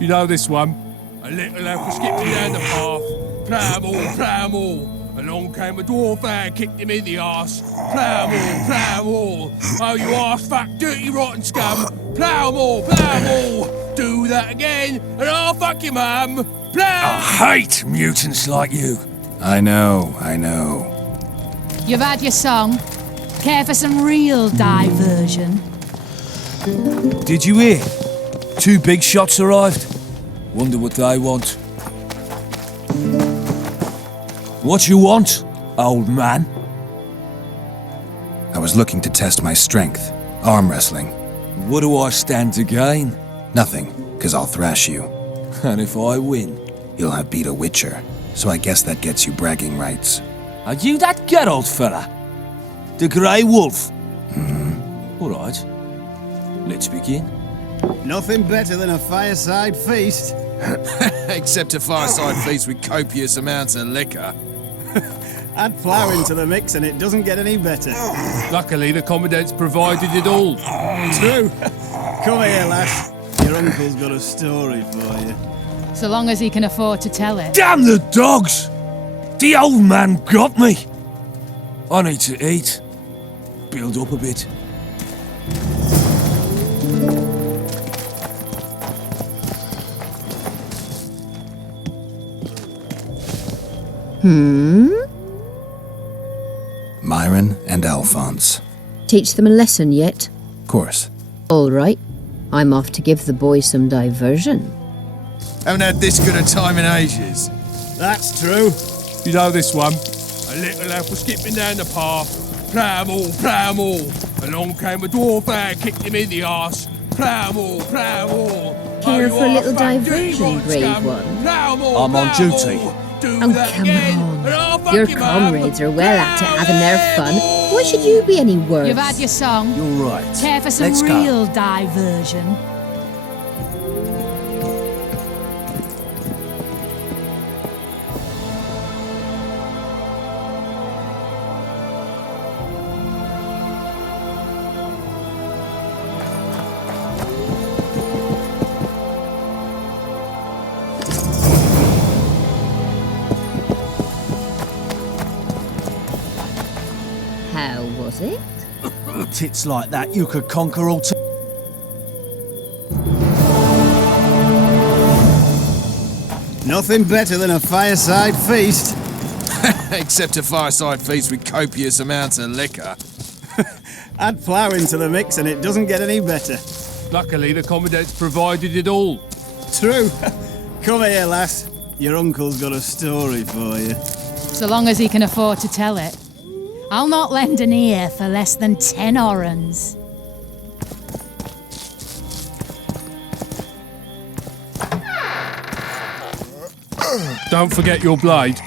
You know this one. A little elf was skipping down the path. Plough 'em all, plough 'em all. Along came a dwarf and kicked him in the arse. Plough 'em all, plough 'em all. Oh, you arse fat, dirty, rotten scum. Plough 'em all, plough 'em all. Do that again, and I'll fuck your mum. Plough! I hate mutants like you. I know, I know. You've had your song. Care for some real diversion? Did you hear? 2 big shots arrived. Wonder what they want. What you want, old man? I was looking to test my strength. Arm wrestling. What do I stand to gain? Nothing, 'cause I'll thrash you. And if I win? You'll have beat a witcher, so I guess that gets you bragging rights. Are you that Geralt fella? The Grey Wolf? All right. Let's begin. Nothing better than a fireside feast. Except a fireside feast with copious amounts of liquor. Add flour into the mix and it doesn't get any better. Luckily, the Commandant's provided it all. True. Come here, lass. Your uncle's got a story for you. So long as he can afford to tell it. Damn the dogs! The old man got me! I need to eat. Build up a bit. Myron and Alphonse. Teach them a lesson yet? Of course. All right. I'm off to give the boys some diversion. Haven't had this good a time in ages. That's true. You know this one. A little elf was skipping down the path. Plough 'em all, plough 'em all. Along came a dwarf and kicked him in the arse. Plough 'em all, plough 'em all. Care for a little diversion, brave one? I'm on duty. Oh, come on. Your comrades are well at it having their fun. Why should you be any worse? You've had your song. You're right. Care for some Let's go. real diversion? How was it? Tits like that, you could conquer all. Nothing better than a fireside feast. Except a fireside feast with copious amounts of liquor. Add flour into the mix and it doesn't get any better. Luckily, the Commandant's provided it all. True. Come here, lass. Your uncle's got a story for you. So long as he can afford to tell it. I'll not lend an ear for less than 10 orens. Don't forget your blade.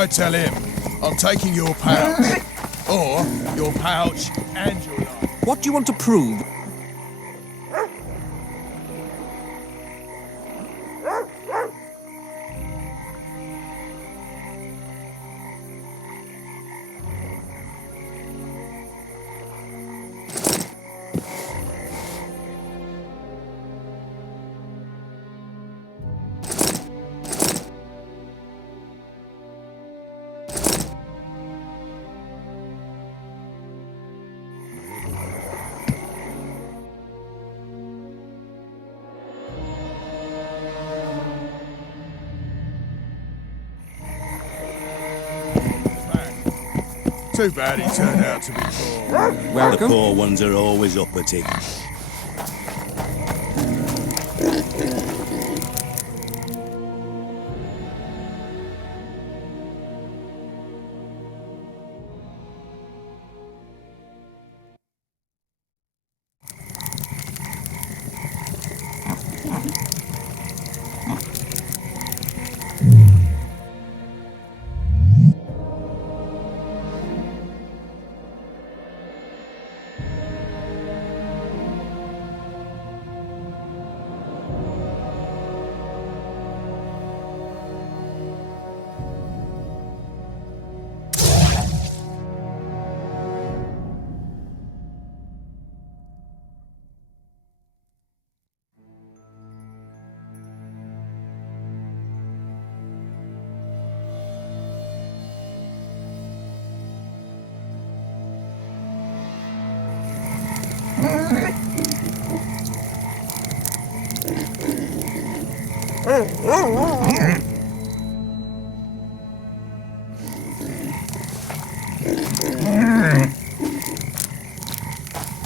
I tell him, I'm taking your pouch. Or your pouch and your life. What do you want to prove? Too bad he turned out to be poor. Well, the poor ones are always uppity.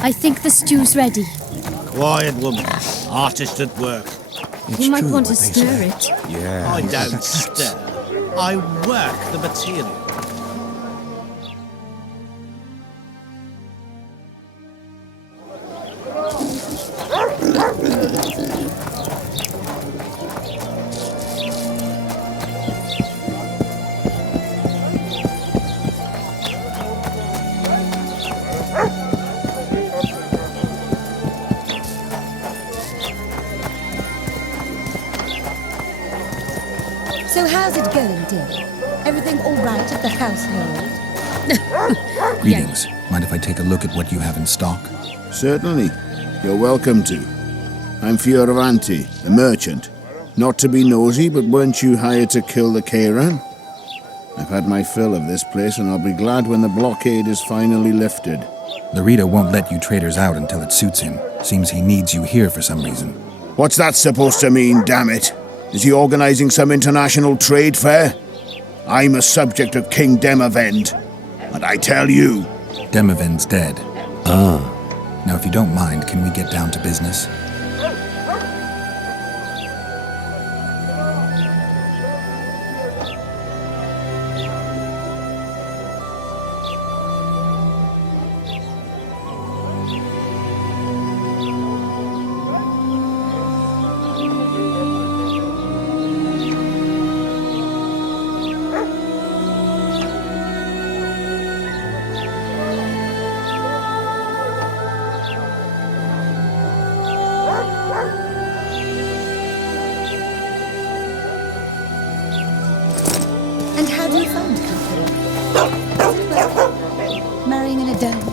I think the stew's ready. Quiet, woman. Artist at work. You might want to stir it. Yeah. I don't stir. I work the material. So how's it going, dear? Everything all right at the household? Greetings. Mind if I take a look at what you have in stock? Certainly. You're welcome to. I'm Fioravanti, a merchant. Not to be nosy, but weren't you hired to kill the Kairan? I've had my fill of this place, and I'll be glad when the blockade is finally lifted. Larita won't let you traders out until it suits him. Seems he needs you here for some reason. What's that supposed to mean, damn it? Is he organizing some international trade fair? I'm a subject of King Demavend, and I tell you... Demavend's dead. Ah. Now, if you don't mind, can we get down to business? And how do you find comfort? Marrying in a dome?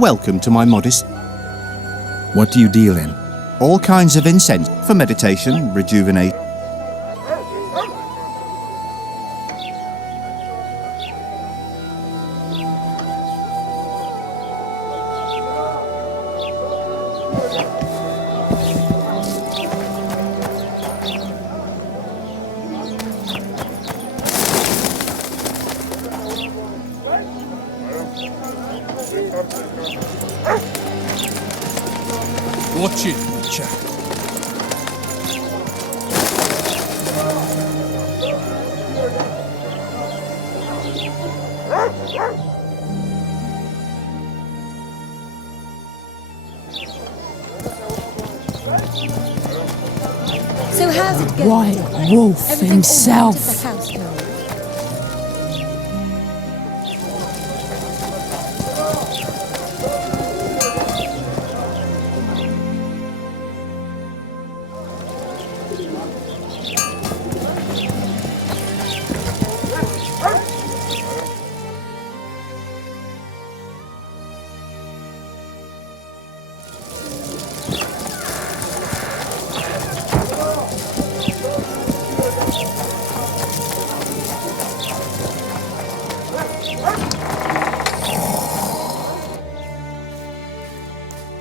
Welcome to my modest... What do you deal in? All kinds of incense for meditation, rejuvenate... Watch it, Witcher. So how's it going? White Wolf Everything himself. all right at the household?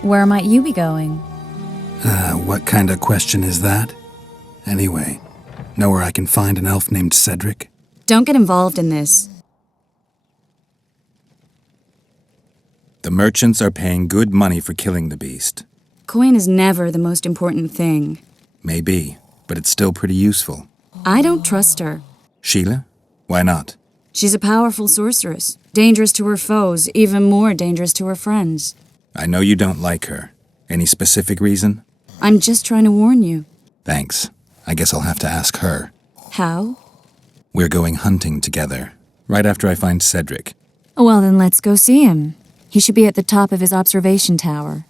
Where might you be going? What kind of question is that? Anyway, know where I can find an elf named Cedric? Don't get involved in this. The merchants are paying good money for killing the beast. Coin is never the most important thing. Maybe, but it's still pretty useful. I don't trust her. Sheila? Why not? She's a powerful sorceress. Dangerous to her foes, even more dangerous to her friends. I know you don't like her. Any specific reason? I'm just trying to warn you. Thanks. I guess I'll have to ask her. How? We're going hunting together, right after I find Cedric. Well, then let's go see him. He should be at the top of his observation tower.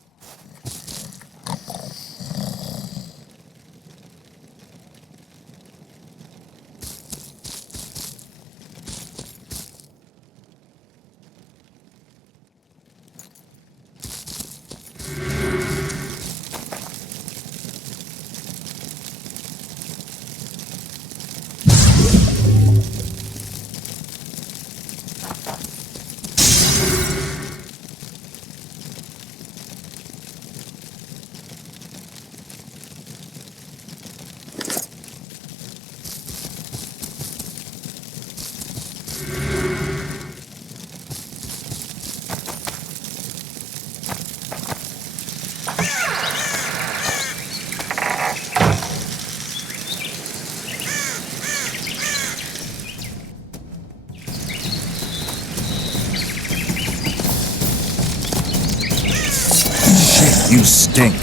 You stink.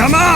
Come on!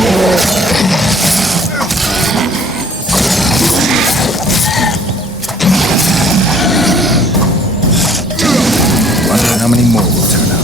Wonder how many more will turn out.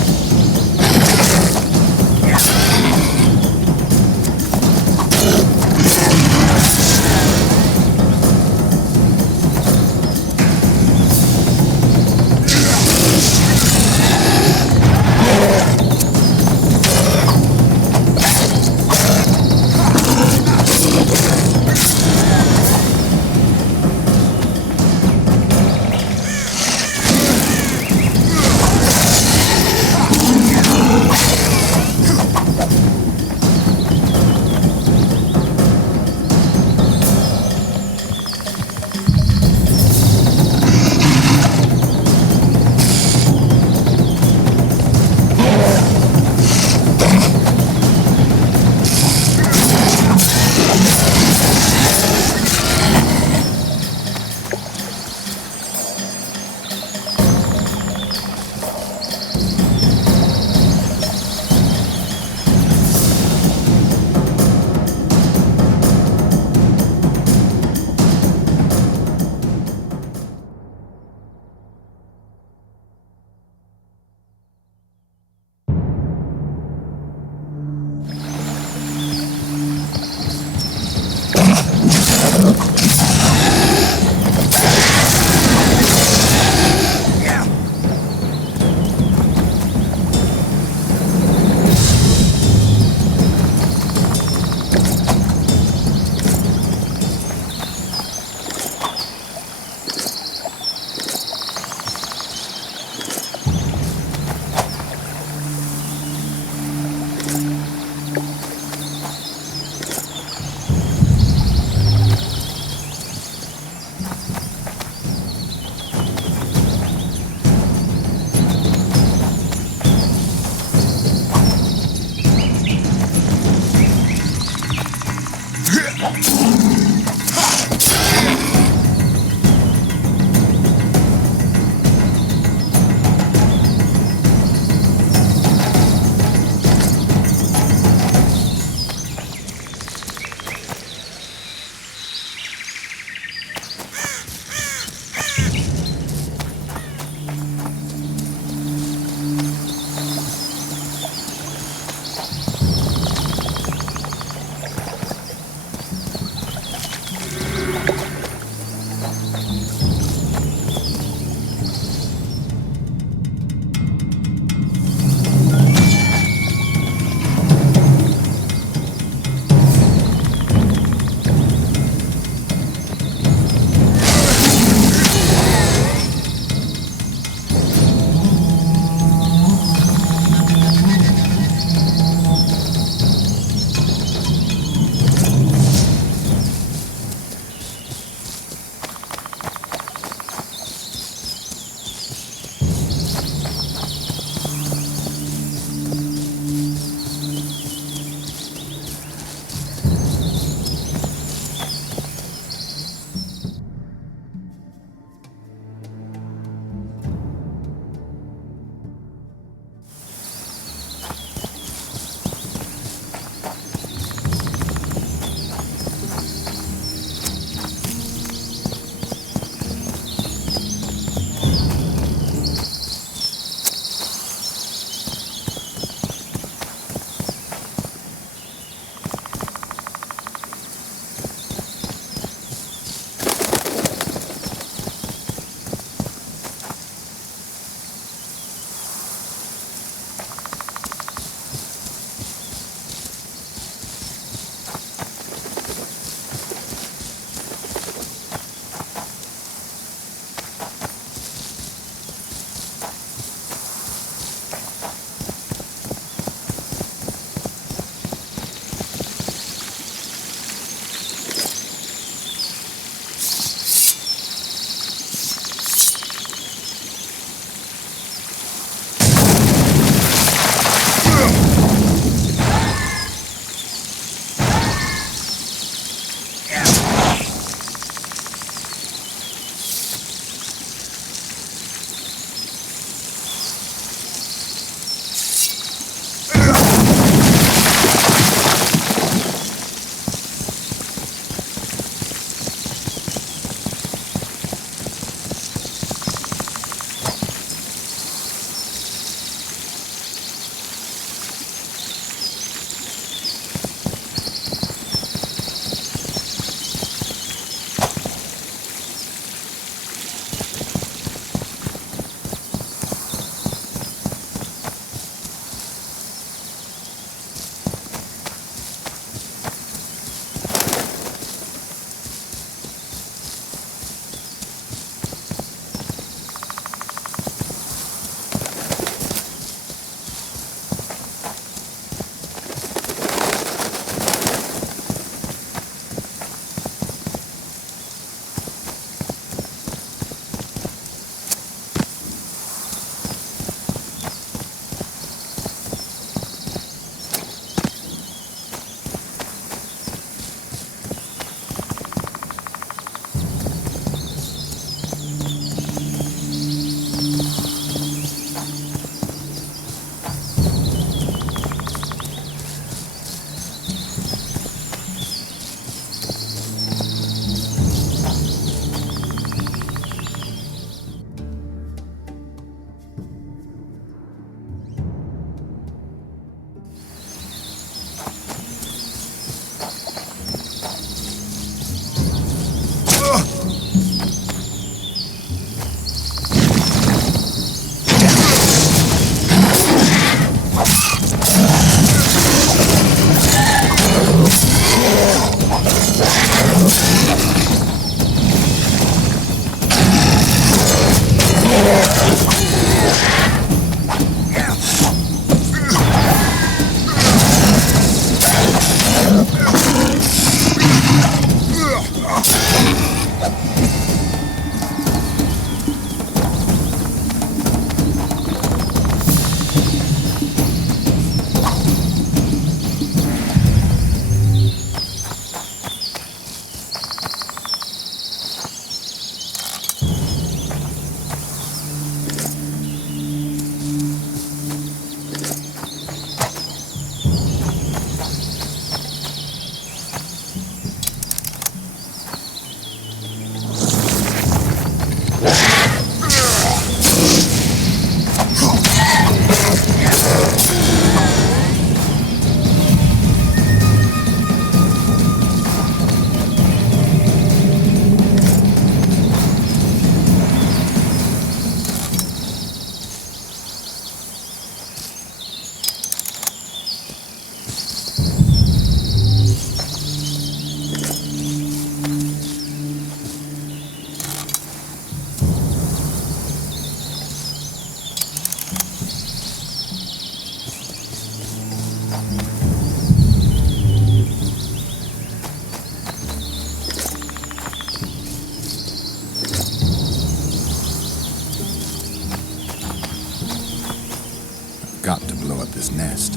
Got to blow up this nest.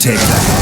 Take that.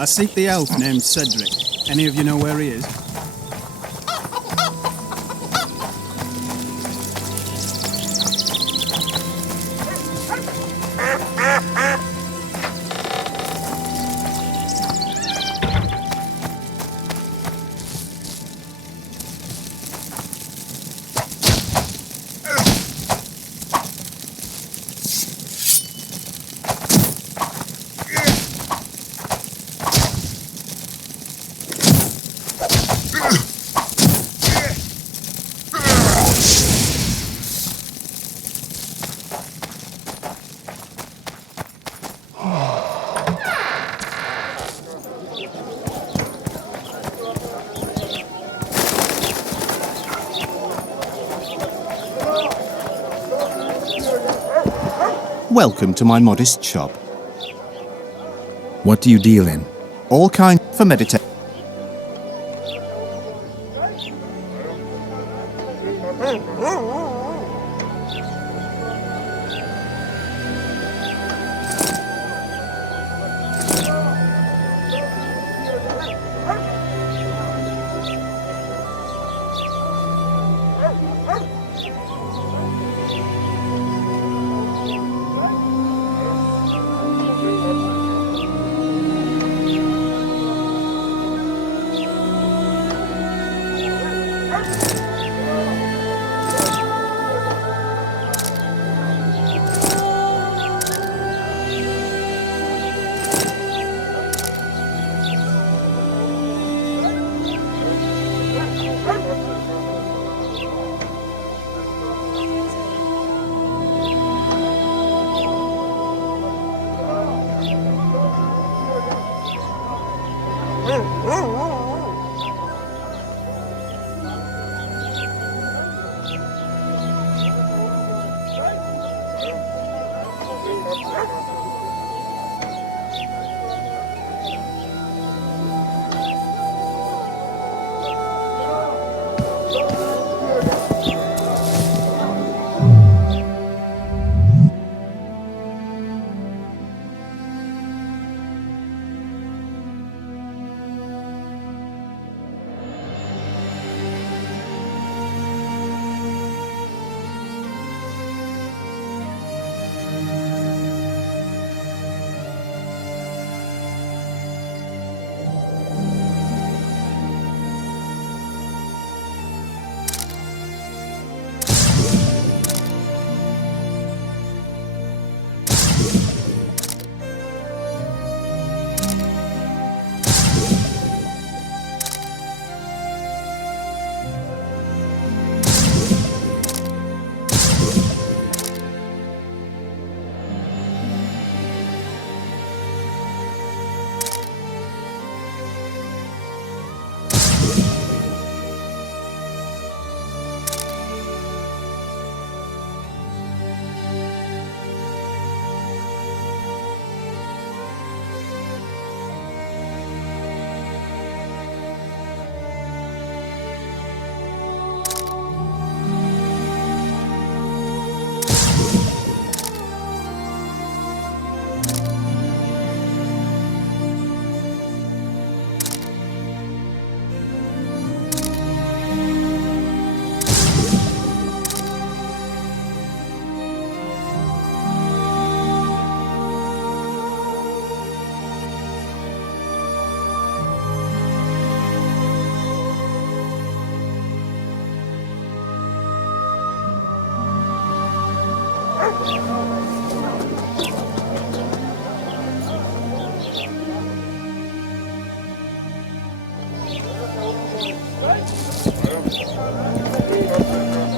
I seek the elf named Cedric. Any of you know where he is? Welcome to my modest shop. What do you deal in? All kinds for meditation.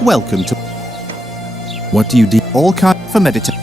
Welcome to... What do you do? All kinds for meditation.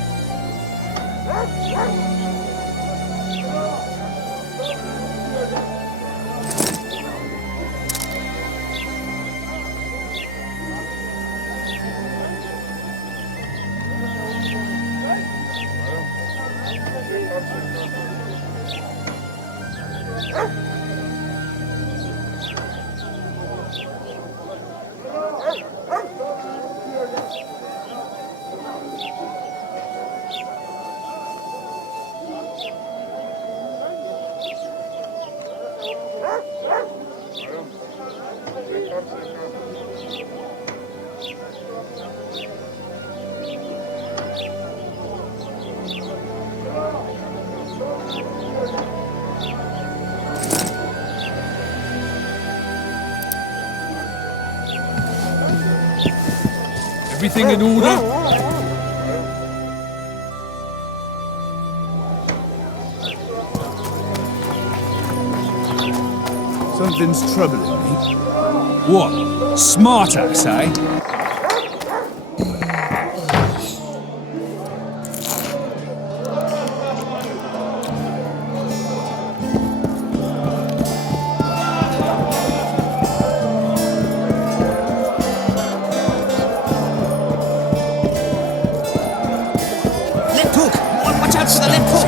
Everything in order? Something's troubling me. What? Smart ass, eh? Lip hook! Watch out for the lip hook!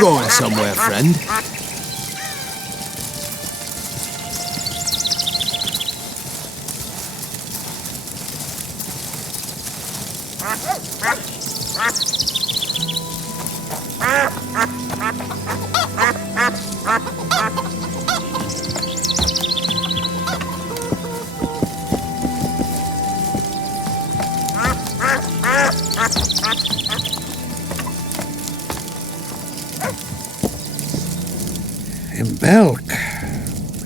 Going somewhere, friend. In Belk.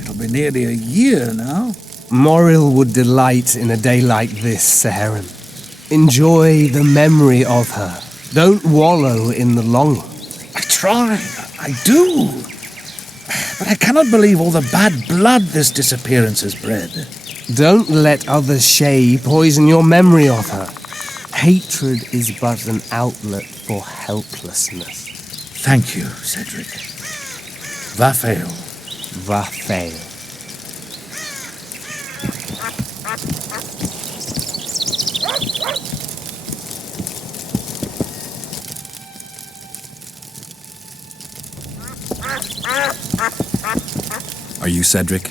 It'll be nearly a year now. Moril would delight in a day like this, Saharan. Enjoy the memory of her. Don't wallow in the longing. I try. I do. But I cannot believe all the bad blood this disappearance has bred. Don't let other Shay poison your memory of her. Hatred is but an outlet for helplessness. Thank you, Cedric. Vafael. Vafael. Are you Cedric?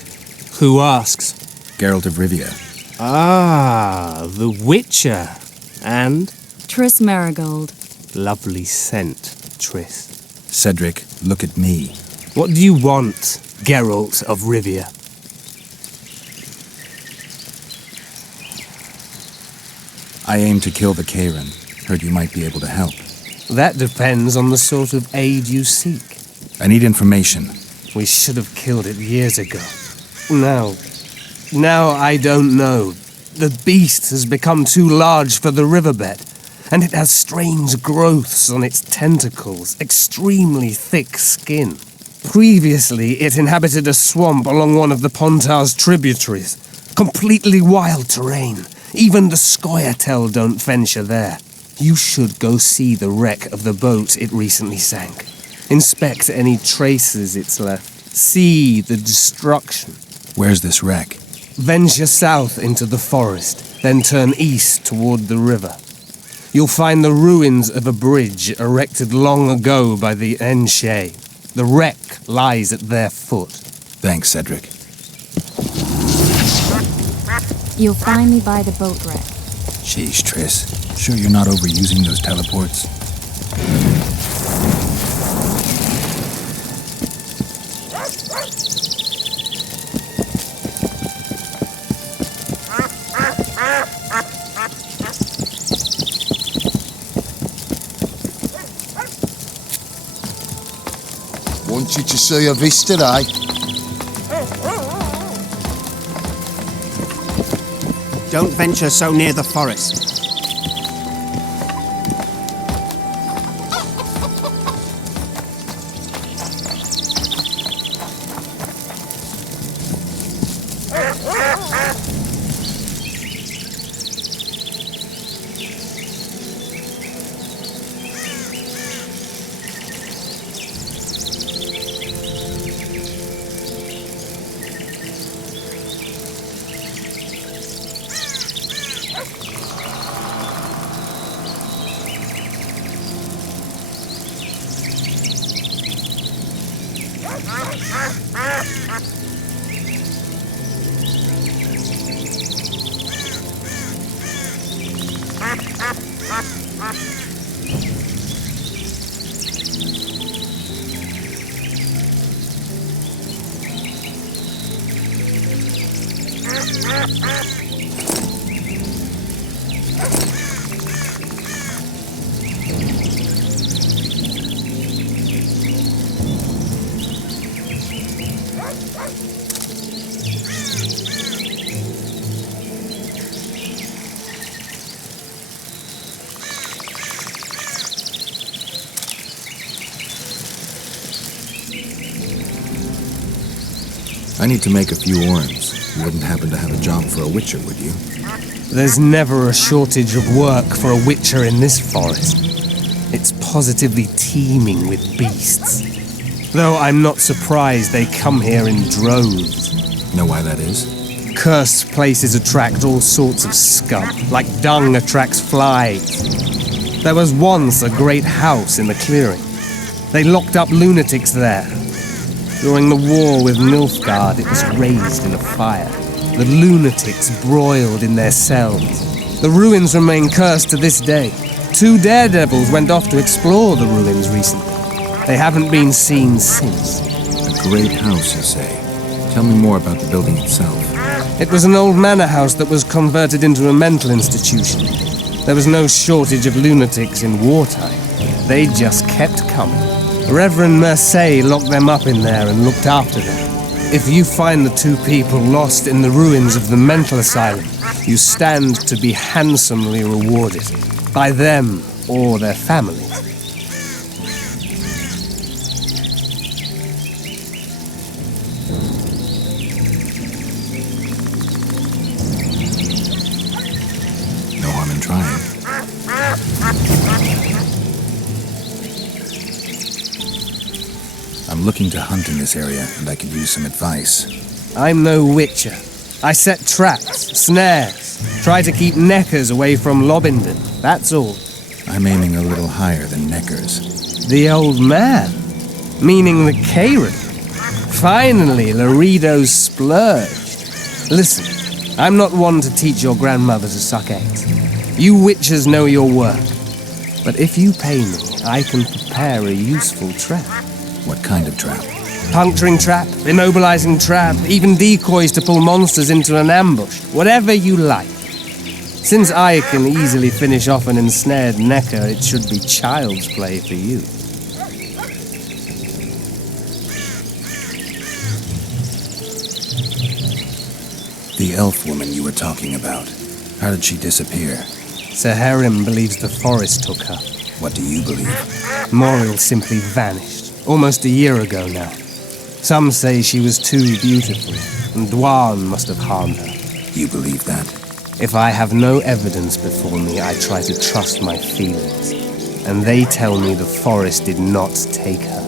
Who asks? Geralt of Rivia. Ah, the Witcher. And? Triss Marigold. Lovely scent, Triss. Cedric, look at me. What do you want, Geralt of Rivia? I aim to kill the Karen. Heard you might be able to help. That depends on the sort of aid you seek. I need information. We should have killed it years ago. Now I don't know. The beast has become too large for the riverbed, and it has strange growths on its tentacles, extremely thick skin. Previously, it inhabited a swamp along one of the Pontar's tributaries. Completely wild terrain. Even the Scoia'tael don't venture there. You should go see the wreck of the boat it recently sank. Inspect any traces it's left. See the destruction. Where's this wreck? Venture south into the forest, then turn east toward the river. You'll find the ruins of a bridge erected long ago by the Enshe. The wreck lies at their foot. Thanks, Cedric. You'll find me by the boat wreck. Sheesh, Triss. Sure you're not overusing those teleports? Want you to see a vista, eh? Don't venture so near the forest. I need to make a few orms. You wouldn't happen to have a job for a witcher, would you? There's never a shortage of work for a witcher in this forest. It's positively teeming with beasts. Though I'm not surprised they come here in droves. Know why that is? Cursed places attract all sorts of scum, like dung attracts flies. There was once a great house in the clearing. They locked up lunatics there. During the war with Nilfgaard, it was raised in a fire. The lunatics broiled in their cells. The ruins remain cursed to this day. 2 daredevils went off to explore the ruins recently. They haven't been seen since. A great house, you say? Tell me more about the building itself. It was an old manor house that was converted into a mental institution. There was no shortage of lunatics in wartime. They just kept coming. Reverend Mercey locked them up in there and looked after them. If you find the 2 people lost in the ruins of the mental asylum, you stand to be handsomely rewarded by them or their families. No harm in trying. I'm looking to hunt in this area, and I could use some advice. I'm no witcher. I set traps, snares, try to keep neckers away from Lobindon, that's all. I'm aiming a little higher than neckers. The old man? Meaning the Karen? Finally, Laredo's splurged. Listen, I'm not one to teach your grandmother to suck eggs. You witches know your work. But if you pay me, I can prepare a useful trap. What kind of trap? Puncturing trap, immobilizing trap, even decoys to pull monsters into an ambush. Whatever you like. Since I can easily finish off an ensnared necker, it should be child's play for you. The elf woman you were talking about. How did she disappear? Saharim believes the forest took her. What do you believe? Moriel simply vanished, almost a year ago now. Some say she was too beautiful, and Dwan must have harmed her. You believe that? If I have no evidence before me, I try to trust my feelings. And they tell me the forest did not take her.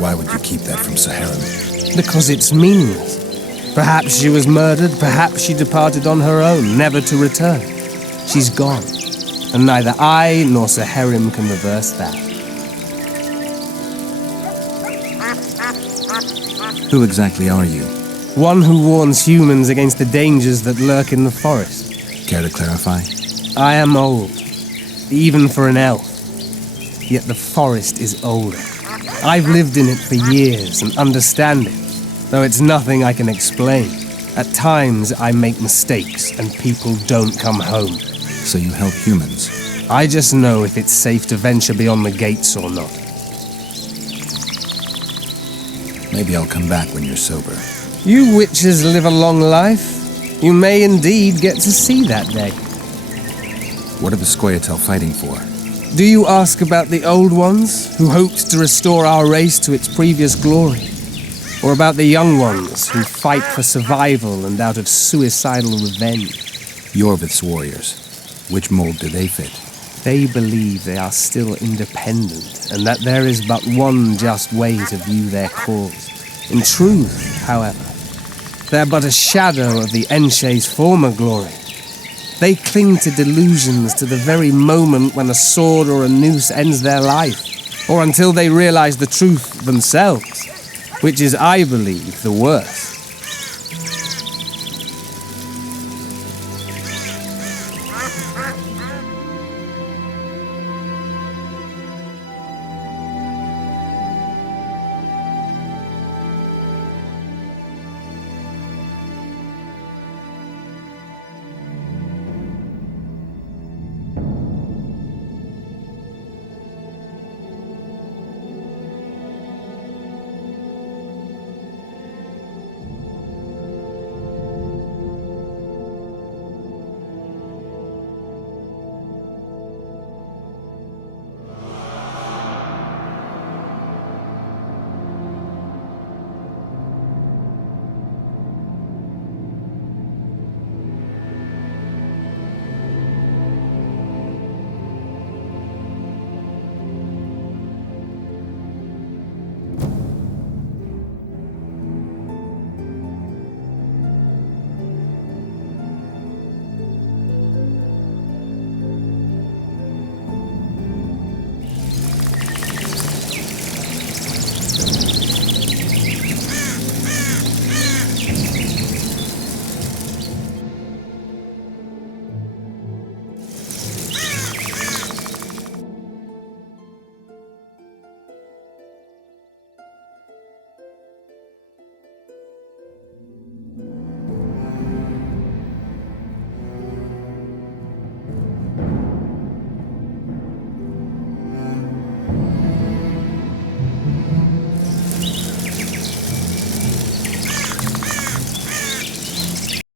Why would you keep that from Saharim? Because it's meaningless. Perhaps she was murdered, perhaps she departed on her own, never to return. She's gone, and neither I nor Saharim can reverse that. Who exactly are you? One who warns humans against the dangers that lurk in the forest. Care to clarify? I am old, even for an elf. Yet the forest is older. I've lived in it for years and understand it, though it's nothing I can explain. At times I make mistakes and people don't come home. So you help humans? I just know if it's safe to venture beyond the gates or not. Maybe I'll come back when you're sober. You witches live a long life. You may indeed get to see that day. What are the Scoia'tael fighting for? Do you ask about the old ones, who hoped to restore our race to its previous glory? Or about the young ones, who fight for survival and out of suicidal revenge? Yorvith's warriors. Which mold do they fit? They believe they are still independent, and that there is but one just way to view their cause. In truth, however, they're but a shadow of the Enshe's former glory. They cling to delusions to the very moment when a sword or a noose ends their life, or until they realize the truth themselves, which is, I believe, the worst.